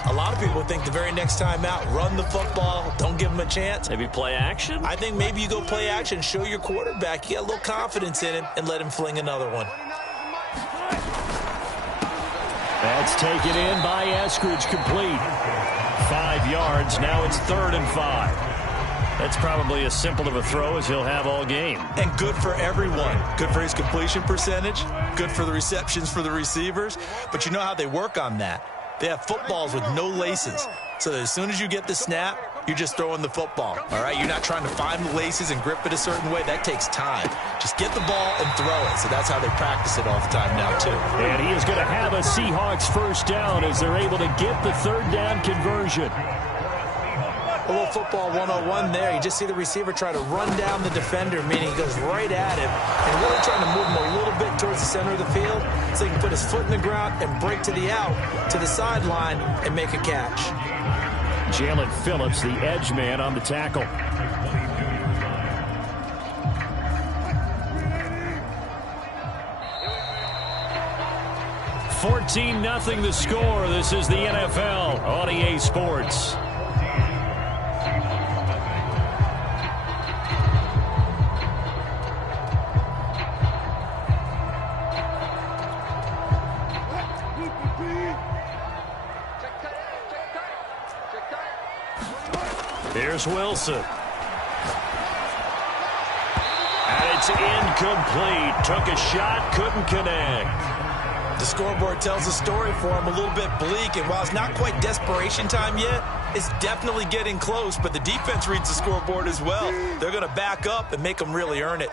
a lot of people think the very next time out, run the football, don't give them a chance. Maybe play action? I think maybe you go play action, show your quarterback you got a little confidence in him, and let him fling another one. That's taken in by Eskridge, complete. 5 yards, now it's 3rd and 5. That's probably as simple of a throw as he'll have all game. And good for everyone. Good for his completion percentage, good for the receptions for the receivers. But you know how they work on that. They have footballs with no laces. So that as soon as you get the snap, you're just throwing the football. All right, you're not trying to find the laces and grip it a certain way. That takes time. Just get the ball and throw it. So that's how they practice it all the time now, too. And he is going to have a Seahawks first down as they're able to get the 3rd down conversion. A little football 101 there. You just see the receiver try to run down the defender, meaning he goes right at him and really trying to move him a little bit towards the center of the field so he can put his foot in the ground and break to the out, to the sideline, and make a catch. Jalen Phillips, the edge man on the tackle. $14-0 the score. This is the NFL on EA Sports. Here's Wilson. And it's incomplete. Took a shot, couldn't connect. The scoreboard tells a story for him, a little bit bleak. And while it's not quite desperation time yet, it's definitely getting close. But the defense reads the scoreboard as well. They're going to back up and make them really earn it.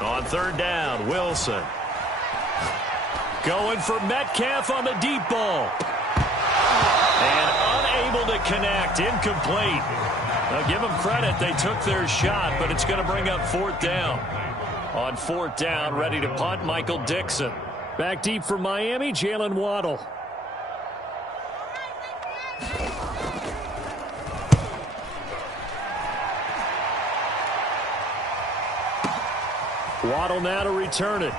On 3rd down, Wilson. Going for Metcalf on the deep ball. And unable to connect, incomplete. Now give them credit, they took their shot, but it's going to bring up 4th down. On 4th down, ready to punt, Michael Dixon. Back deep for Miami, Jalen Waddle. Waddle now to return it.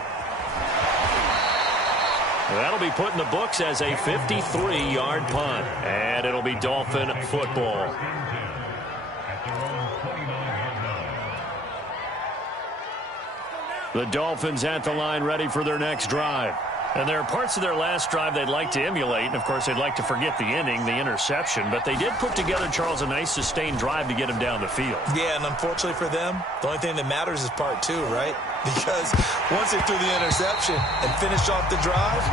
That'll be put in the books as a 53-yard punt. And it'll be Dolphin football. The Dolphins at the line ready for their next drive. And there are parts of their last drive they'd like to emulate. And, of course, they'd like to forget the inning, the interception. But they did put together, Charles, a nice sustained drive to get him down the field. Yeah, and unfortunately for them, the only thing that matters is part 2, right? Because once they threw the interception and finished off the drive,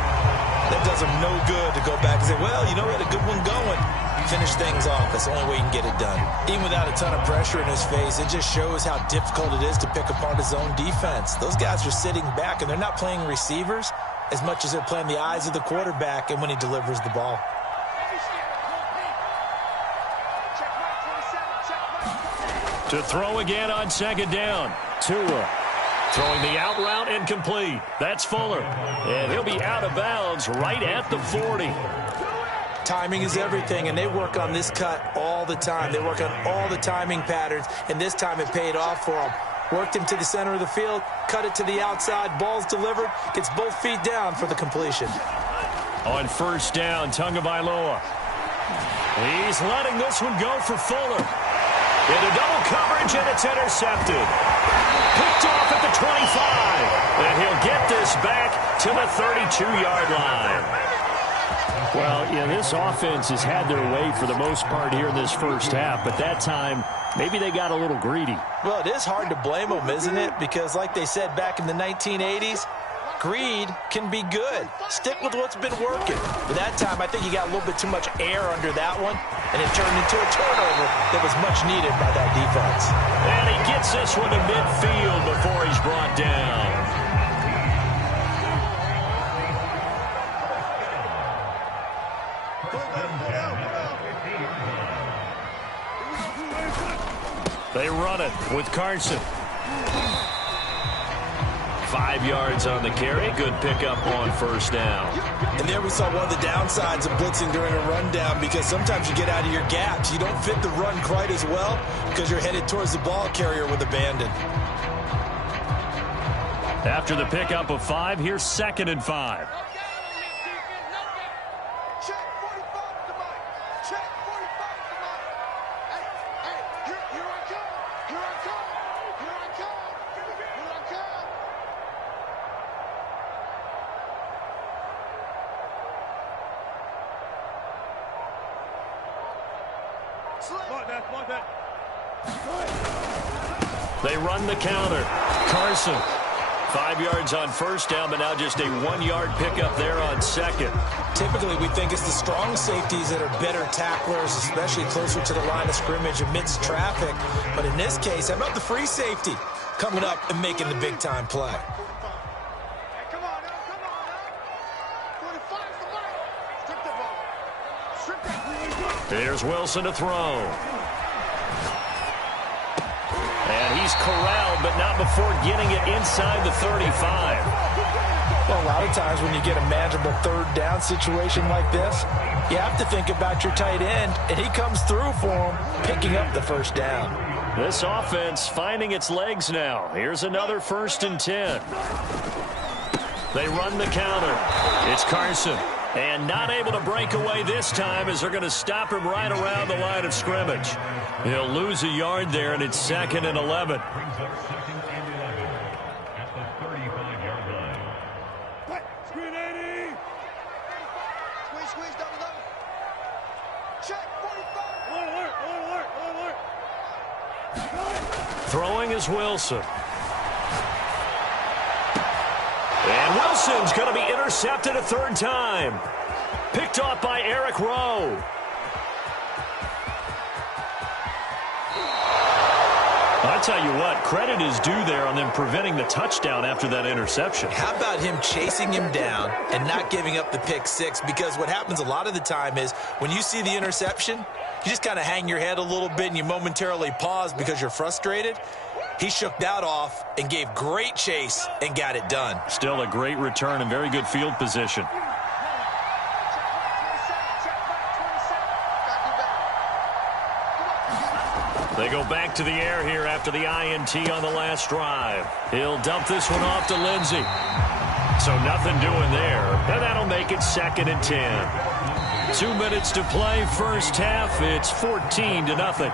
that does them no good to go back and say, well, you know, we had a good one going. Finish things off. That's the only way you can get it done. Even without a ton of pressure in his face, it just shows how difficult it is to pick apart his own defense. Those guys are sitting back, and they're not playing receivers as much as they're playing the eyes of the quarterback and when he delivers the ball. To throw again on 2nd down. Tua throwing the out route incomplete. That's Fuller. And he'll be out of bounds right at the 40. Timing is everything, and they work on this cut all the time. They work on all the timing patterns, and this time it paid off for them. Worked him to the center of the field, cut it to the outside, ball's delivered, gets both feet down for the completion. On 1st down, Tagovailoa. He's letting this one go for Fuller. Into double coverage, and it's intercepted. Picked off at the 25. And he'll get this back to the 32-yard line. Well, yeah, this offense has had their way for the most part here in this first half, but that time, maybe they got a little greedy. Well, it is hard to blame them, isn't it? Because like they said back in the 1980s, greed can be good. Stick with what's been working. But that time, I think he got a little bit too much air under that one, and it turned into a turnover that was much needed by that defense. And he gets this one to midfield before he's brought down. They run it with Carson. 5 yards on the carry. Good pickup on first down. And there we saw one of the downsides of blitzing during a rundown, because sometimes you get out of your gaps. You don't fit the run quite as well because you're headed towards the ball carrier with abandon. After the pickup of 5, here's 2nd and 5. They run the counter. Carson. 5 yards on first down, but now just a 1-yard pickup there on 2nd. Typically, we think it's the strong safeties that are better tacklers, especially closer to the line of scrimmage amidst traffic. But in this case, how about the free safety coming up and making the big-time play? Here's Wilson to throw. And he's corralled, but not before getting it inside the 35. Well, a lot of times when you get a manageable 3rd down situation like this, you have to think about your tight end, and he comes through for him, picking up the first down. This offense finding its legs now. Here's another 1st and 10. They run the counter. It's Carson. And not able to break away this time, as they're going to stop him right around the line of scrimmage. He'll lose a yard there, and it's 2nd and 11. Throwing is Wilson. And Wilson's going to be intercepted a 3rd time. Picked off by Eric Rowe. I tell you what, credit is due there on them preventing the touchdown after that interception. How about him chasing him down and not giving up the pick 6? Because what happens a lot of the time is when you see the interception, you just kind of hang your head a little bit and you momentarily pause because you're frustrated. He shook that off and gave great chase and got it done. Still a great return and very good field position. They go back to the air here after the INT on the last drive. He'll dump this one off to Lindsey. So nothing doing there. And that'll make it 2nd and 10. 2 minutes to play, first half. It's 14-0.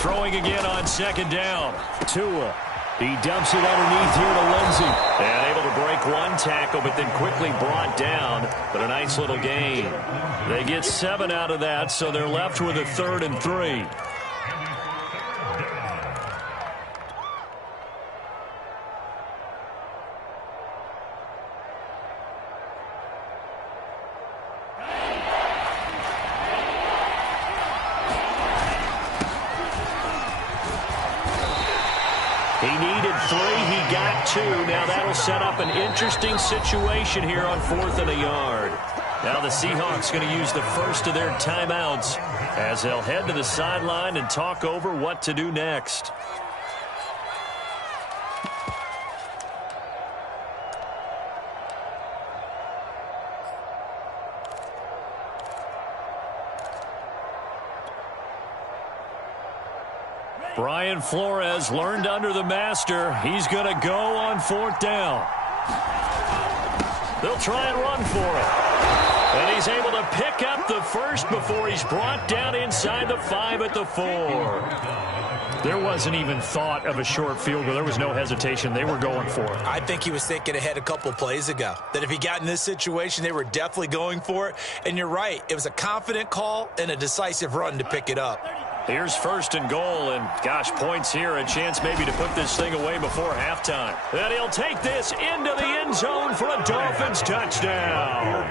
Throwing again on 2nd down. Tua. He dumps it underneath here to Lindsey. And able to break one tackle, but then quickly brought down. But a nice little gain. They get 7 out of that, so they're left with a 3rd and 3. He needed 3. He got 2. Now that'll set up an interesting situation here on 4th and a yard. Now the Seahawks going to use the first of their timeouts as they'll head to the sideline and talk over what to do next. Brian Flores learned under the master. He's going to go on 4th down. They'll try and run for it. And he's able to pick up the first before he's brought down inside the 5 at the 4. There wasn't even thought of a short field goal. There was no hesitation. They were going for it. I think he was thinking ahead a couple plays ago, that if he got in this situation, they were definitely going for it. And you're right. It was a confident call and a decisive run to pick it up. Here's 1st and goal, and gosh, points here, a chance maybe to put this thing away before halftime. And he'll take this into the end zone for a Dolphins touchdown.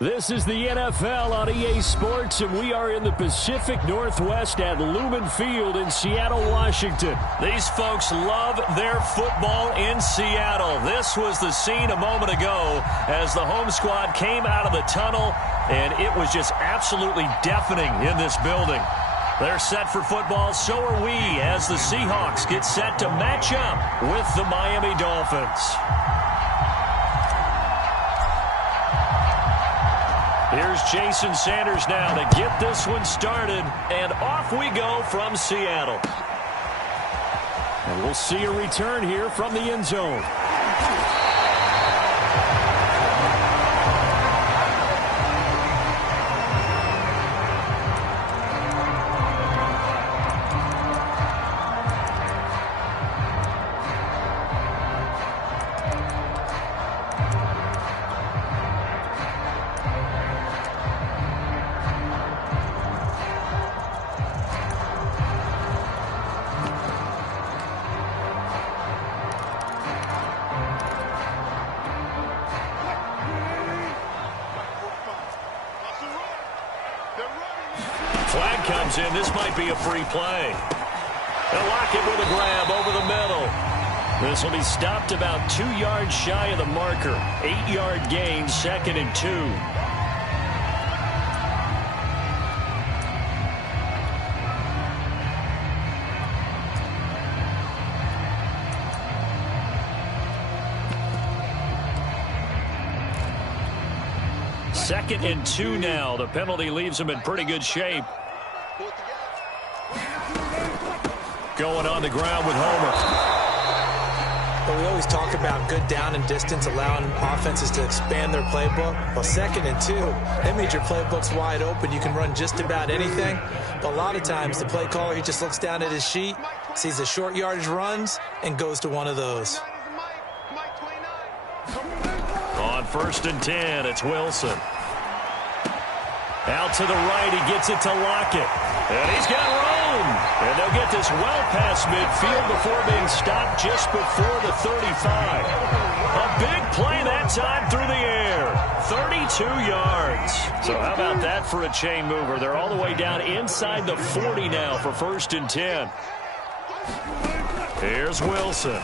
This is the NFL on EA Sports, and we are in the Pacific Northwest at Lumen Field in Seattle, Washington. These folks love their football in Seattle. This was the scene a moment ago as the home squad came out of the tunnel, and it was just absolutely deafening in this building. They're set for football, so are we, as the Seahawks get set to match up with the Miami Dolphins. Here's Jason Sanders now to get this one started, and off we go from Seattle. And we'll see a return here from the end zone. Flag comes in. This might be a free play. They'll lock it with a grab over the middle. This will be stopped about 2 yards shy of the marker. 8-yard gain, 2nd and 2. Second and 2 now. The penalty leaves him in pretty good shape. Going on the ground with Homer. But we always talk about good down and distance, allowing offenses to expand their playbook. Well, 2nd and 2, that means your playbook's wide open. You can run just about anything. But a lot of times, the play caller, he just looks down at his sheet, sees the short yardage runs, and goes to one of those. On 1st and 10, it's Wilson. Out to the right, he gets it to Lockett. And he's got room. And they'll get this well past midfield before being stopped just before the 35. A big play that time through the air. 32 yards. So how about that for a chain mover? They're all the way down inside the 40 now for 1st and 10. Here's Wilson.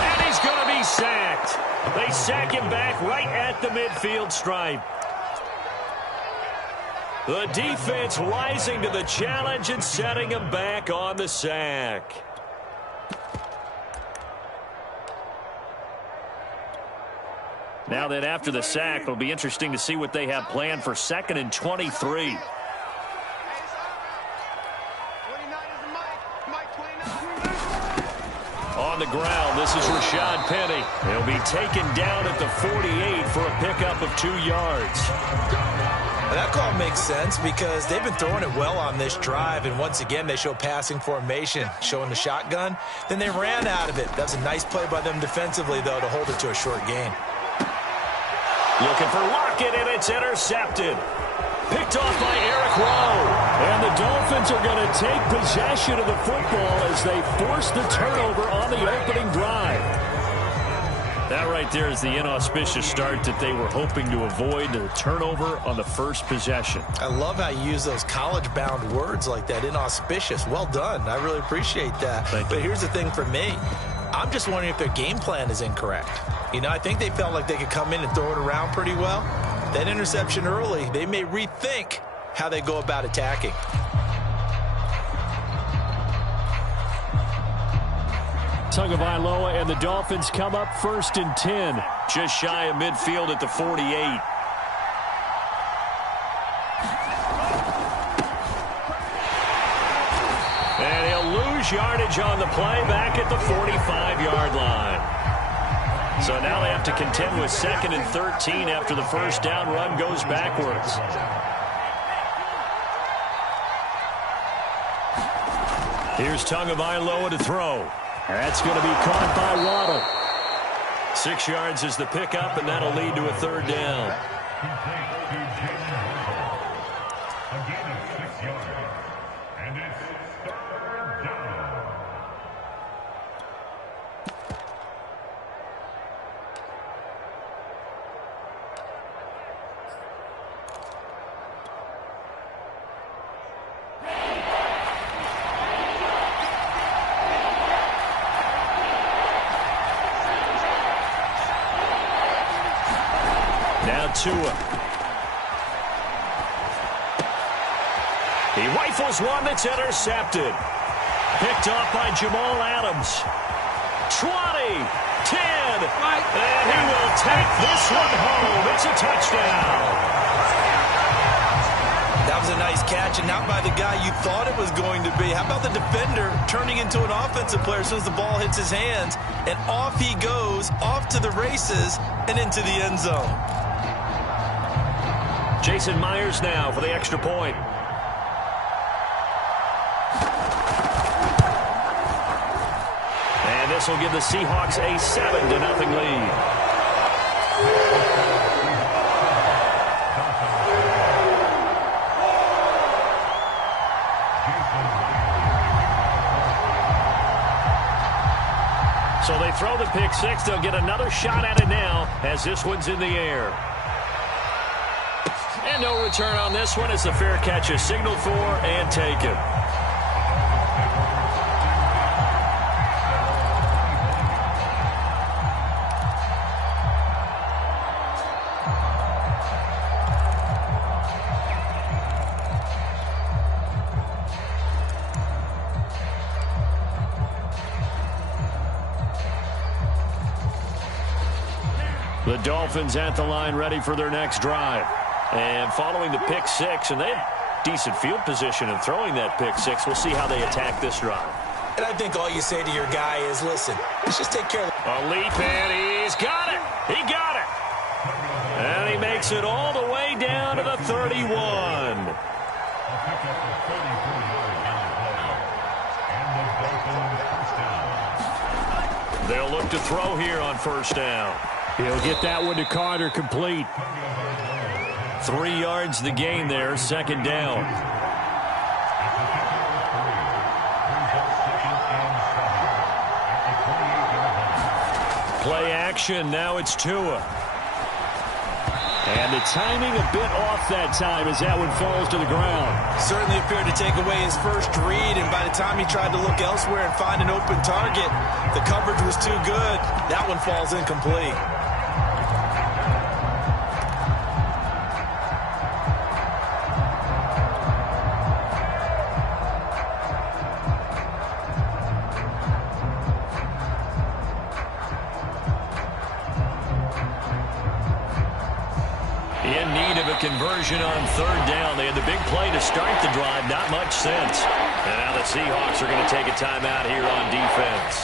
And he's going to be sacked. They sack him back right at the midfield stripe. The defense rising to the challenge and setting him back on the sack. Now that after the sack, it'll be interesting to see what they have planned for 2nd and 23. On the ground, this is Rashad Penny. He'll be taken down at the 48 for a pickup of 2 yards. That call makes sense because they've been throwing it well on this drive, and once again they show passing formation, showing the shotgun. Then they ran out of it. That's a nice play by them defensively, though, to hold it to a short gain. Looking for Lockett, and it's intercepted. Picked off by Eric Rowe. And the Dolphins are going to take possession of the football as they force the turnover on the opening drive. That right there is the inauspicious start that they were hoping to avoid, the turnover on the first possession. I love how you use those college-bound words like that, inauspicious. Well done. I really appreciate that. But here's the thing for me. I'm just wondering if their game plan is incorrect. You know, I think they felt like they could come in and throw it around pretty well. That interception early, they may rethink how they go about attacking. Tagovailoa and the Dolphins come up 1st and 10. Just shy of midfield at the 48. And he'll lose yardage on the play back at the 45-yard line. So now they have to contend with 2nd and 13 after the first down run goes backwards. Here's Tagovailoa to throw. That's going to be caught by Waddle. 6 yards is the pickup, and that'll lead to a 3rd down. Tua. He rifles one that's intercepted. Picked off by Jamal Adams. 20, 10, and he will take this one home. It's a touchdown. That was a nice catch, and not by the guy you thought it was going to be. How about the defender turning into an offensive player as soon as the ball hits his hands, and off he goes, off to the races, and into the end zone. Jason Myers now for the extra point. And this will give the Seahawks a 7-0 lead. So they throw the pick six. They'll get another shot at it now as this one's in the air. And no return on this one as the fair catch is signaled for and taken. The Dolphins at the line ready for their next drive. And following the pick six, and they have decent field position in throwing that pick six. We'll see how they attack this drive. And I think all you say to your guy is, listen, let's just take care of it. A leap, and he's got it. He got it. And he makes it all the way down to the 31. They'll look to throw here on first down. He'll get that one to Carter complete. 3 yards the gain there, second down. Play action, now it's Tua. And the timing a bit off that time as that one falls to the ground. Certainly appeared to take away his first read, and by the time he tried to look elsewhere and find an open target, the coverage was too good. That one falls incomplete. Conversion on third down. They had the big play to start the drive. Not much sense. And now the Seahawks are going to take a timeout here on defense.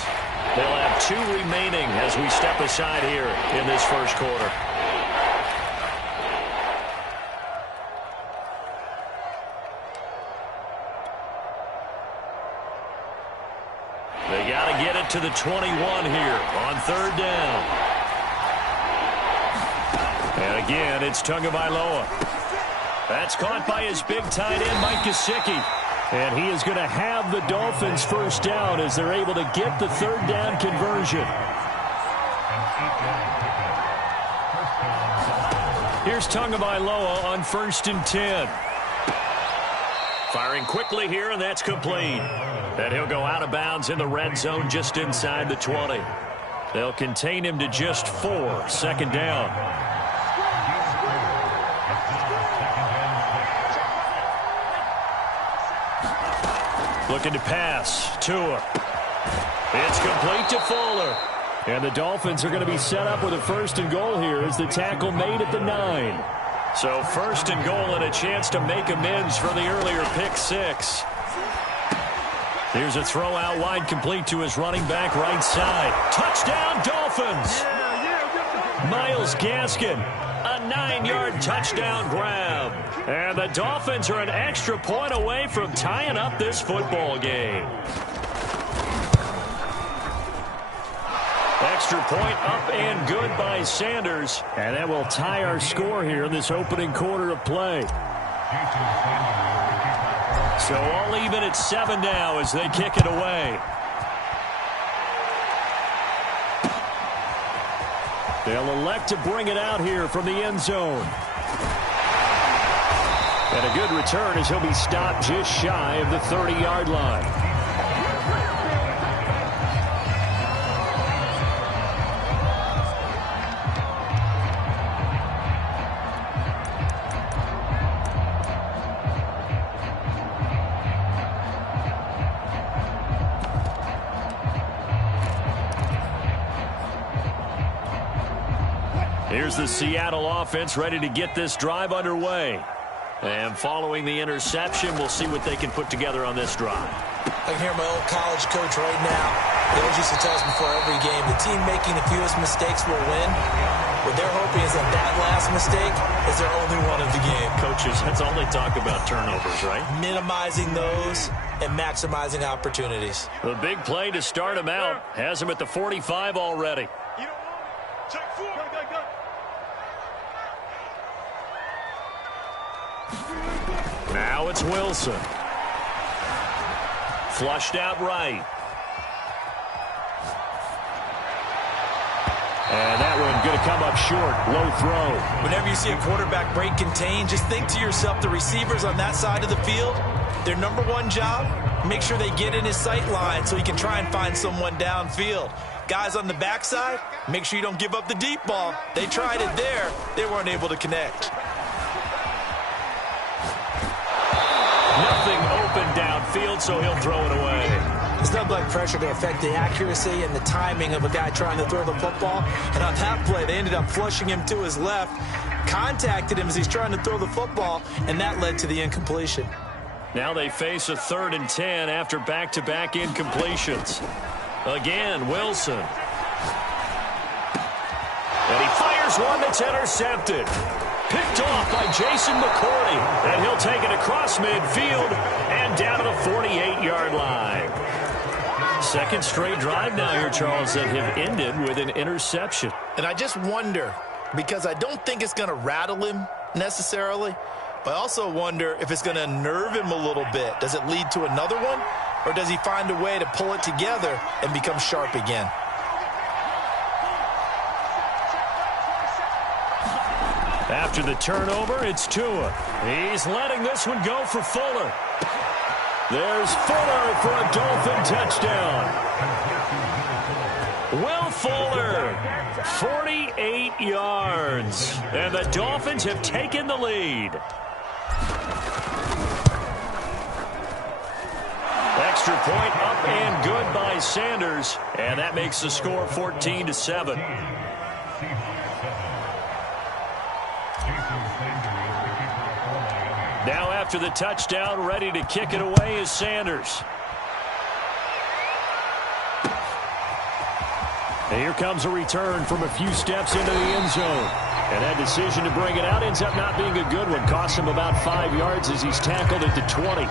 They'll have 2 remaining as we step aside here in this first quarter. They got to get it to the 21 here on third down. And again, it's Tagovailoa. That's caught by his big tight end, Mike Gesicki. And he is going to have the Dolphins first down as they're able to get the third down conversion. Here's Tagovailoa on 1st and 10. Firing quickly here, and that's complete. And he'll go out of bounds in the red zone just inside the 20. They'll contain him to just 4, second down. Looking to pass. Tua. It's complete to Fuller. And the Dolphins are going to be set up with a 1st and goal here as the tackle made at the 9. So 1st and goal and a chance to make amends for the earlier pick 6. Here's a throw out wide, complete to his running back right side. Touchdown Dolphins! Myles Gaskin, a 9-yard touchdown grab. And the Dolphins are an extra point away from tying up this football game. Extra point up and good by Sanders. And that will tie our score here in this opening quarter of play. So all even at 7 now as they kick it away. They'll elect to bring it out here from the end zone. And a good return as he'll be stopped just shy of the 30-yard line. Here's the Seattle offense ready to get this drive underway. And following the interception, we'll see what they can put together on this drive. I can hear my old college coach right now. He always used to tell us before every game, the team making the fewest mistakes will win. What they're hoping is that that last mistake is their only one of the game. Coaches, that's all they talk about, turnovers, right? Minimizing those and maximizing opportunities. The big play to start him out has him at the 45 already. Now it's Wilson. Flushed out right. And that one going to come up short. Low throw. Whenever you see a quarterback break contain, just think to yourself, the receivers on that side of the field, their number one job, make sure they get in his sight line so he can try and find someone downfield. Guys on the backside, make sure you don't give up the deep ball. They tried it there. They weren't able to connect. Nothing open downfield, so he'll throw it away. It's not like pressure to affect the accuracy and the timing of a guy trying to throw the football. And on that play, they ended up flushing him to his left, contacted him as he's trying to throw the football, and that led to the incompletion. Now they face a 3rd and 10 after back-to-back incompletions. Again, Wilson. And he fires one that's intercepted. Picked off by Jason McCourty. And he'll take it across midfield and down to the 48-yard line. Second straight drive now here, Charles, that have ended with an interception. And I just wonder, because I don't think it's going to rattle him, necessarily, but I also wonder if it's going to unnerve him a little bit. Does it lead to another one, or does he find a way to pull it together and become sharp again? After the turnover, it's Tua. He's letting this one go for Fuller. There's Fuller for a Dolphin touchdown. Will Fuller, 48 yards. And the Dolphins have taken the lead. Extra point up and good by Sanders. And that makes the score 14-7. Now after the touchdown, ready to kick it away is Sanders. And here comes a return from a few steps into the end zone. And that decision to bring it out ends up not being a good one. Costs him about 5 yards as he's tackled at the 20.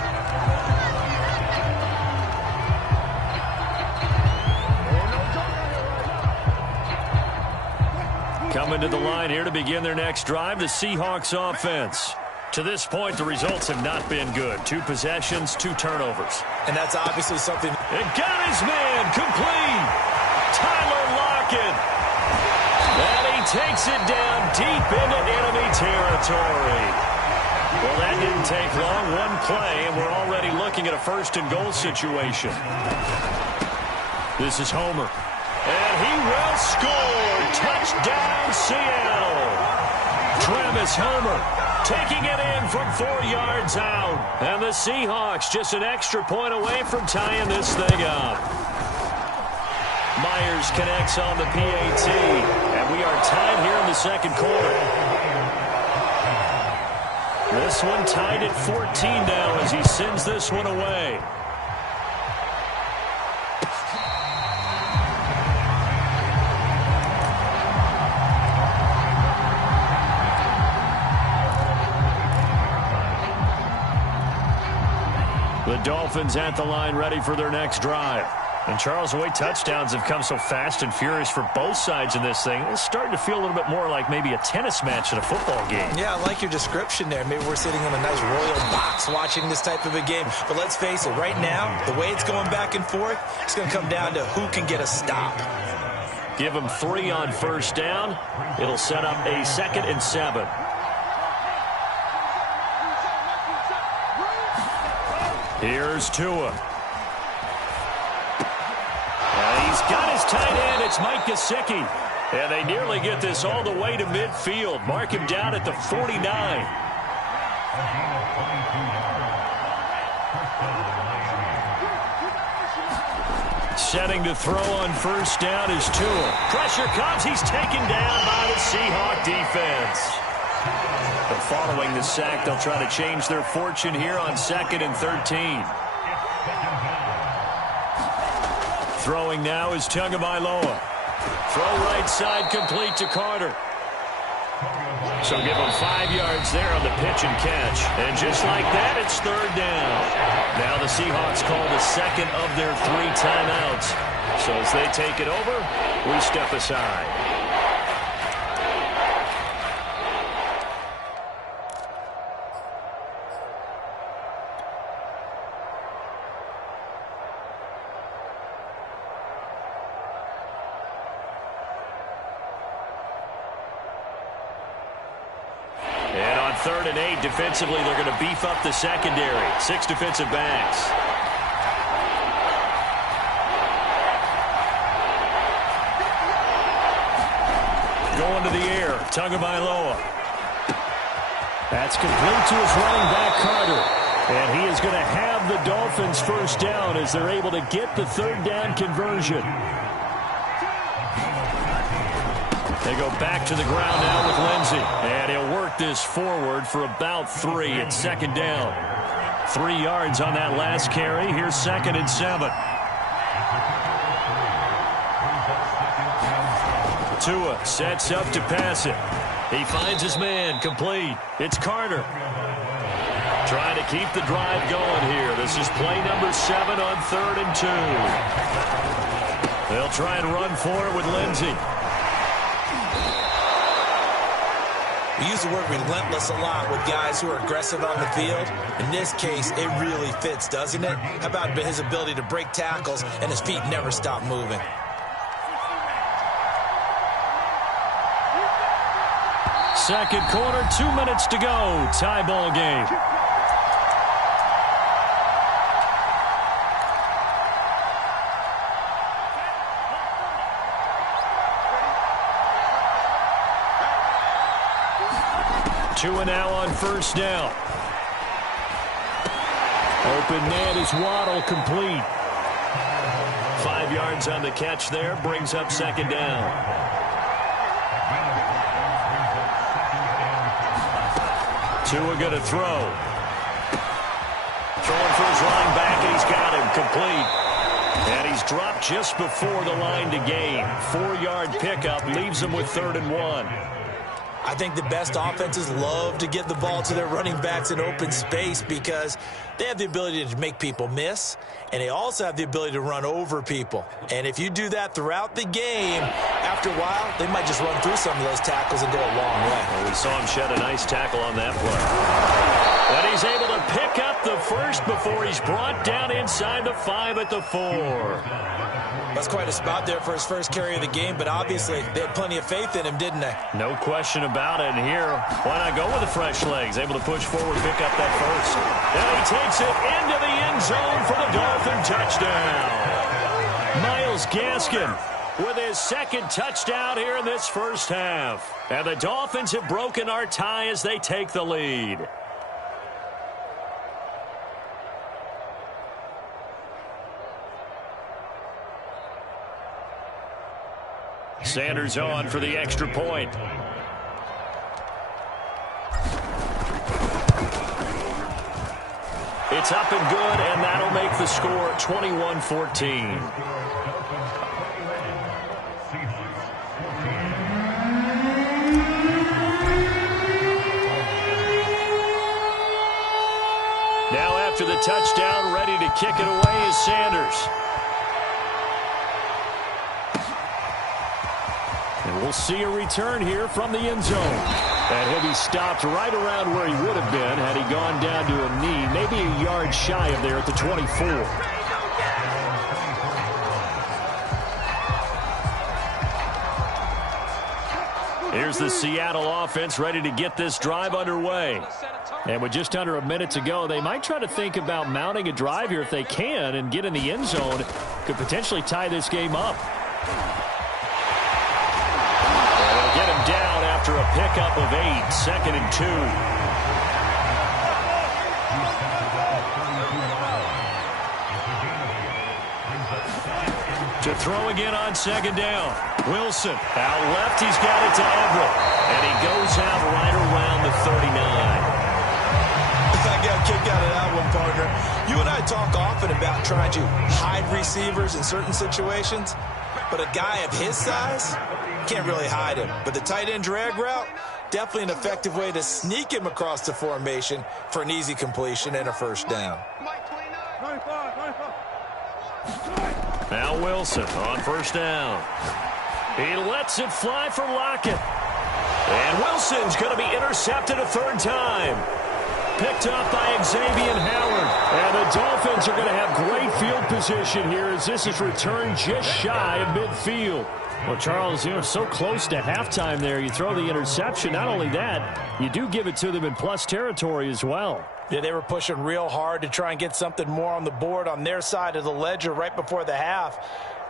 Coming to the line here to begin their next drive, the Seahawks offense. To this point, the results have not been good. 2 possessions, 2 turnovers. And that's obviously something. It got his man complete. Tyler Lockett. And he takes it down deep into enemy territory. Well, that didn't take long. 1 play, and we're already looking at a 1st and goal situation. This is Homer. And he will score. Touchdown, Seattle. Travis Homer taking it in from 4 yards out. And the Seahawks just an extra point away from tying this thing up. Myers connects on the PAT. And we are tied here in the 2nd quarter. This one tied at 14 now as he sends this one away. The Dolphins at the line ready for their next drive. And Charles, the way touchdowns have come so fast and furious for both sides in this thing, it's starting to feel a little bit more like maybe a tennis match in a football game. Yeah, I like your description there. Maybe we're sitting in a nice royal box watching this type of a game. But let's face it, right now, the way it's going back and forth, it's going to come down to who can get a stop. Give them 3 on 1st down. It'll set up a 2nd and 7. Here's Tua. And he's got his tight end. It's Mike Gesicki. And they nearly get this all the way to midfield. Mark him down at the 49. Setting to throw on 1st down is Tua. Pressure comes. He's taken down by the Seahawk defense. But following the sack, they'll try to change their fortune here on 2nd and 13. Throwing now is Tagovailoa. Throw right side complete to Carter. So give them 5 yards there on the pitch and catch. And just like that, it's 3rd down. Now the Seahawks call the 2nd of their 3 timeouts. So as they take it over, we step aside. And on 3rd and 8, defensively, they're going to beef up the secondary. 6 defensive backs. Going to the air, Tagovailoa. That's complete to his running back, Carter. And he is going to have the Dolphins 1st down as they're able to get the 3rd down conversion. They go back to the ground now with Lindsey. And he'll work this forward for about 3 at 2nd down. 3 yards on that last carry. Here's 2nd and 7. Tua sets up to pass it. He finds his man complete. It's Carter. Trying to keep the drive going here. This is play number 7 on 3rd and 2. They'll try and run for it with Lindsey. We use the word relentless a lot with guys who are aggressive on the field. In this case, it really fits, doesn't it? How about his ability to break tackles and his feet never stop moving? Second quarter, 2 minutes to go. Tie ball game. Two and now on first down. Open man is Waddle, complete. 5 yards on the catch there, brings up second down. Tua going to throw. Throwing for his line back, and he's got him, complete. And he's dropped just before the line to gain. 4-yard pickup leaves him with 3rd and 1. I think the best offenses love to get the ball to their running backs in open space because they have the ability to make people miss, and they also have the ability to run over people. And if you do that throughout the game, after a while, they might just run through some of those tackles and go a long way. Well, we saw him shed a nice tackle on that play. But he's able to pick up the first before he's brought down inside the 5 at the 4. That's quite a spot there for his first carry of the game, but obviously they had plenty of faith in him, didn't they? No question about it. And here, why not go with the fresh legs? Able to push forward, pick up that first. And he takes it into the end zone for the Dolphin touchdown. Myles Gaskin with his second touchdown here in this first half. And the Dolphins have broken our tie as they take the lead. Sanders on for the extra point. It's up and good, and that'll make the score 21-14. Now after the touchdown, ready to kick it away is Sanders. And we'll see a return here from the end zone. And he'll be stopped right around where he would have been had he gone down to a knee, maybe a yard shy of there at the 24. Here's the Seattle offense ready to get this drive underway. And with just under a minute to go, they might try to think about mounting a drive here if they can and get in the end zone. Could potentially tie this game up. Get him down after a pickup of 8, 2nd and 2. To throw again on second down. Wilson out left, he's got it to Everett. And he goes out right around the 39. I got a kick out of that one, partner. You and I talk often about trying to hide receivers in certain situations. But a guy of his size can't really hide him. But the tight end drag route, definitely an effective way to sneak him across the formation for an easy completion and a first down. Now Wilson on first down. He lets it fly for Lockett. And Wilson's going to be intercepted a 3rd time. Picked up by Xavier Howard. And the Dolphins are going to have great field position here as this is returned just shy of midfield. Well, Charles, so close to halftime there. You throw the interception. Not only that, you do give it to them in plus territory as well. Yeah, they were pushing real hard to try and get something more on the board on their side of the ledger right before the half.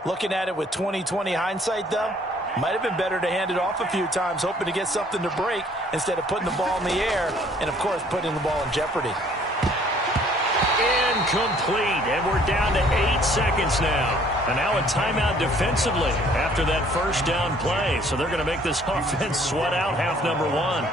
Looking at it with 20/20 hindsight, though, might have been better to hand it off a few times, hoping to get something to break instead of putting the ball in the air and, of course, putting the ball in jeopardy. Incomplete, and we're down to 8 seconds now. And now a timeout defensively after that first down play. So they're going to make this offense sweat out half number 1.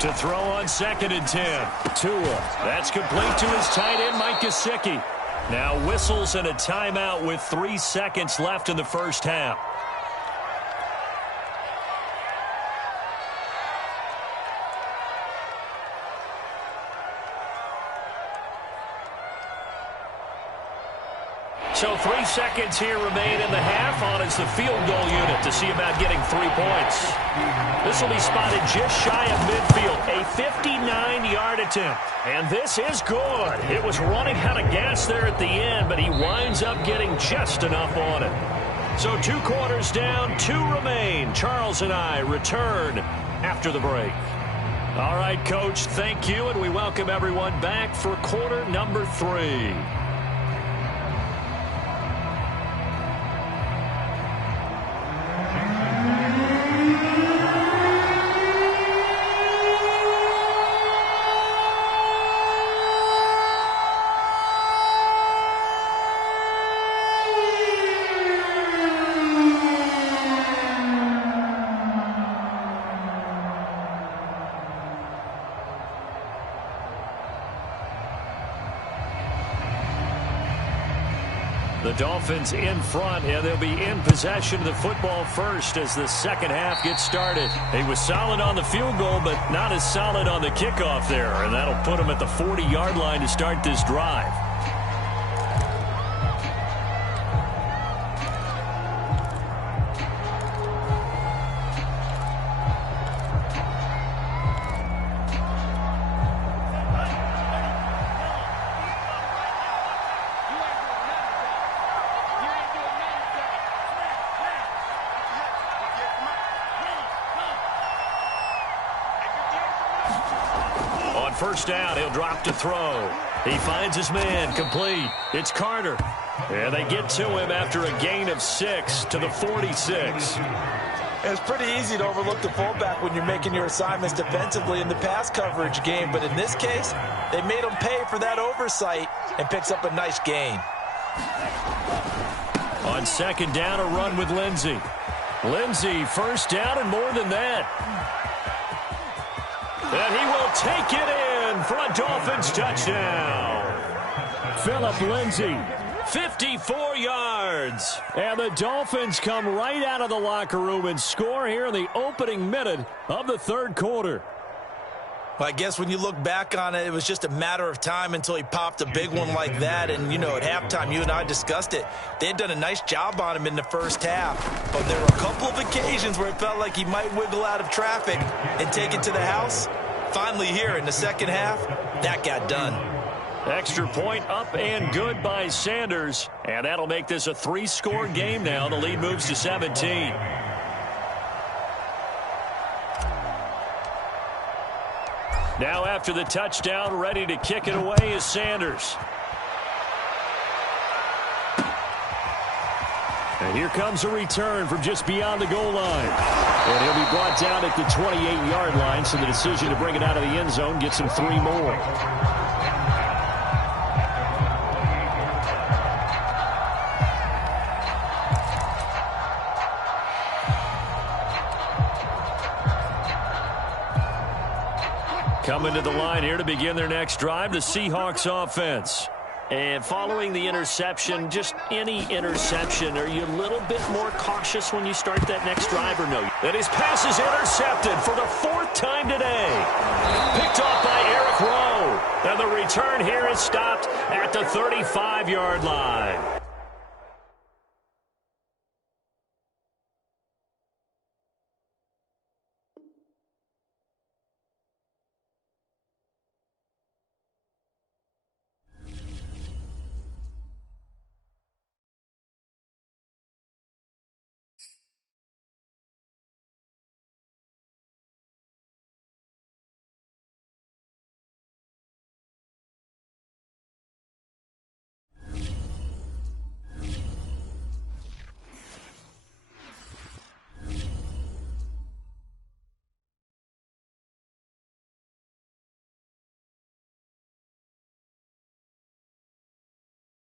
To throw on 2nd and 10. Tua. That's complete to his tight end, Mike Gesicki. Now whistles and a timeout with 3 seconds left in the first half. So 3 seconds here remain in the half. On is the field goal unit to see about getting 3 points. This will be spotted just shy of midfield. A 59-yard attempt. And this is good. It was running out of gas there at the end, but he winds up getting just enough on it. So 2 quarters down, 2 remain. Charles and I return after the break. All right, Coach, thank you, and we welcome everyone back for quarter number 3. The Dolphins in front, and they'll be in possession of the football first as the second half gets started. He was solid on the field goal, but not as solid on the kickoff there, and that'll put him at the 40-yard line to start this drive. First down, he'll drop to throw. He finds his man, complete. It's Carter. And they get to him after a gain of 6 to the 46. It's pretty easy to overlook the fullback when you're making your assignments defensively in the pass coverage game. But in this case, they made him pay for that oversight and picks up a nice gain. On second down, a run with Lindsey. Lindsey, first down and more than that. And he will take it in for a Dolphins touchdown. Phillip Lindsey, 54 yards. And the Dolphins come right out of the locker room and score here in the opening minute of the third quarter. Well, I guess when you look back on it, it was just a matter of time until he popped a big one like that. And, you know, at halftime, you and I discussed it. They had done a nice job on him in the first half. But there were a couple of occasions where it felt like he might wiggle out of traffic and take it to the house. Finally here in the second half, that got done. Extra point up and good by Sanders. And that'll make this a 3-score game now. The lead moves to 17. Now after the touchdown, ready to kick it away is Sanders. And here comes a return from just beyond the goal line. And he'll be brought down at the 28-yard line, so the decision to bring it out of the end zone gets him 3 more. Coming to the line here to begin their next drive, the Seahawks offense. And following the interception, just any interception, are you a little bit more cautious when you start that next drive or no? And his pass is intercepted for the 4th time today. Picked off by Eric Rowe. And the return here is stopped at the 35-yard line.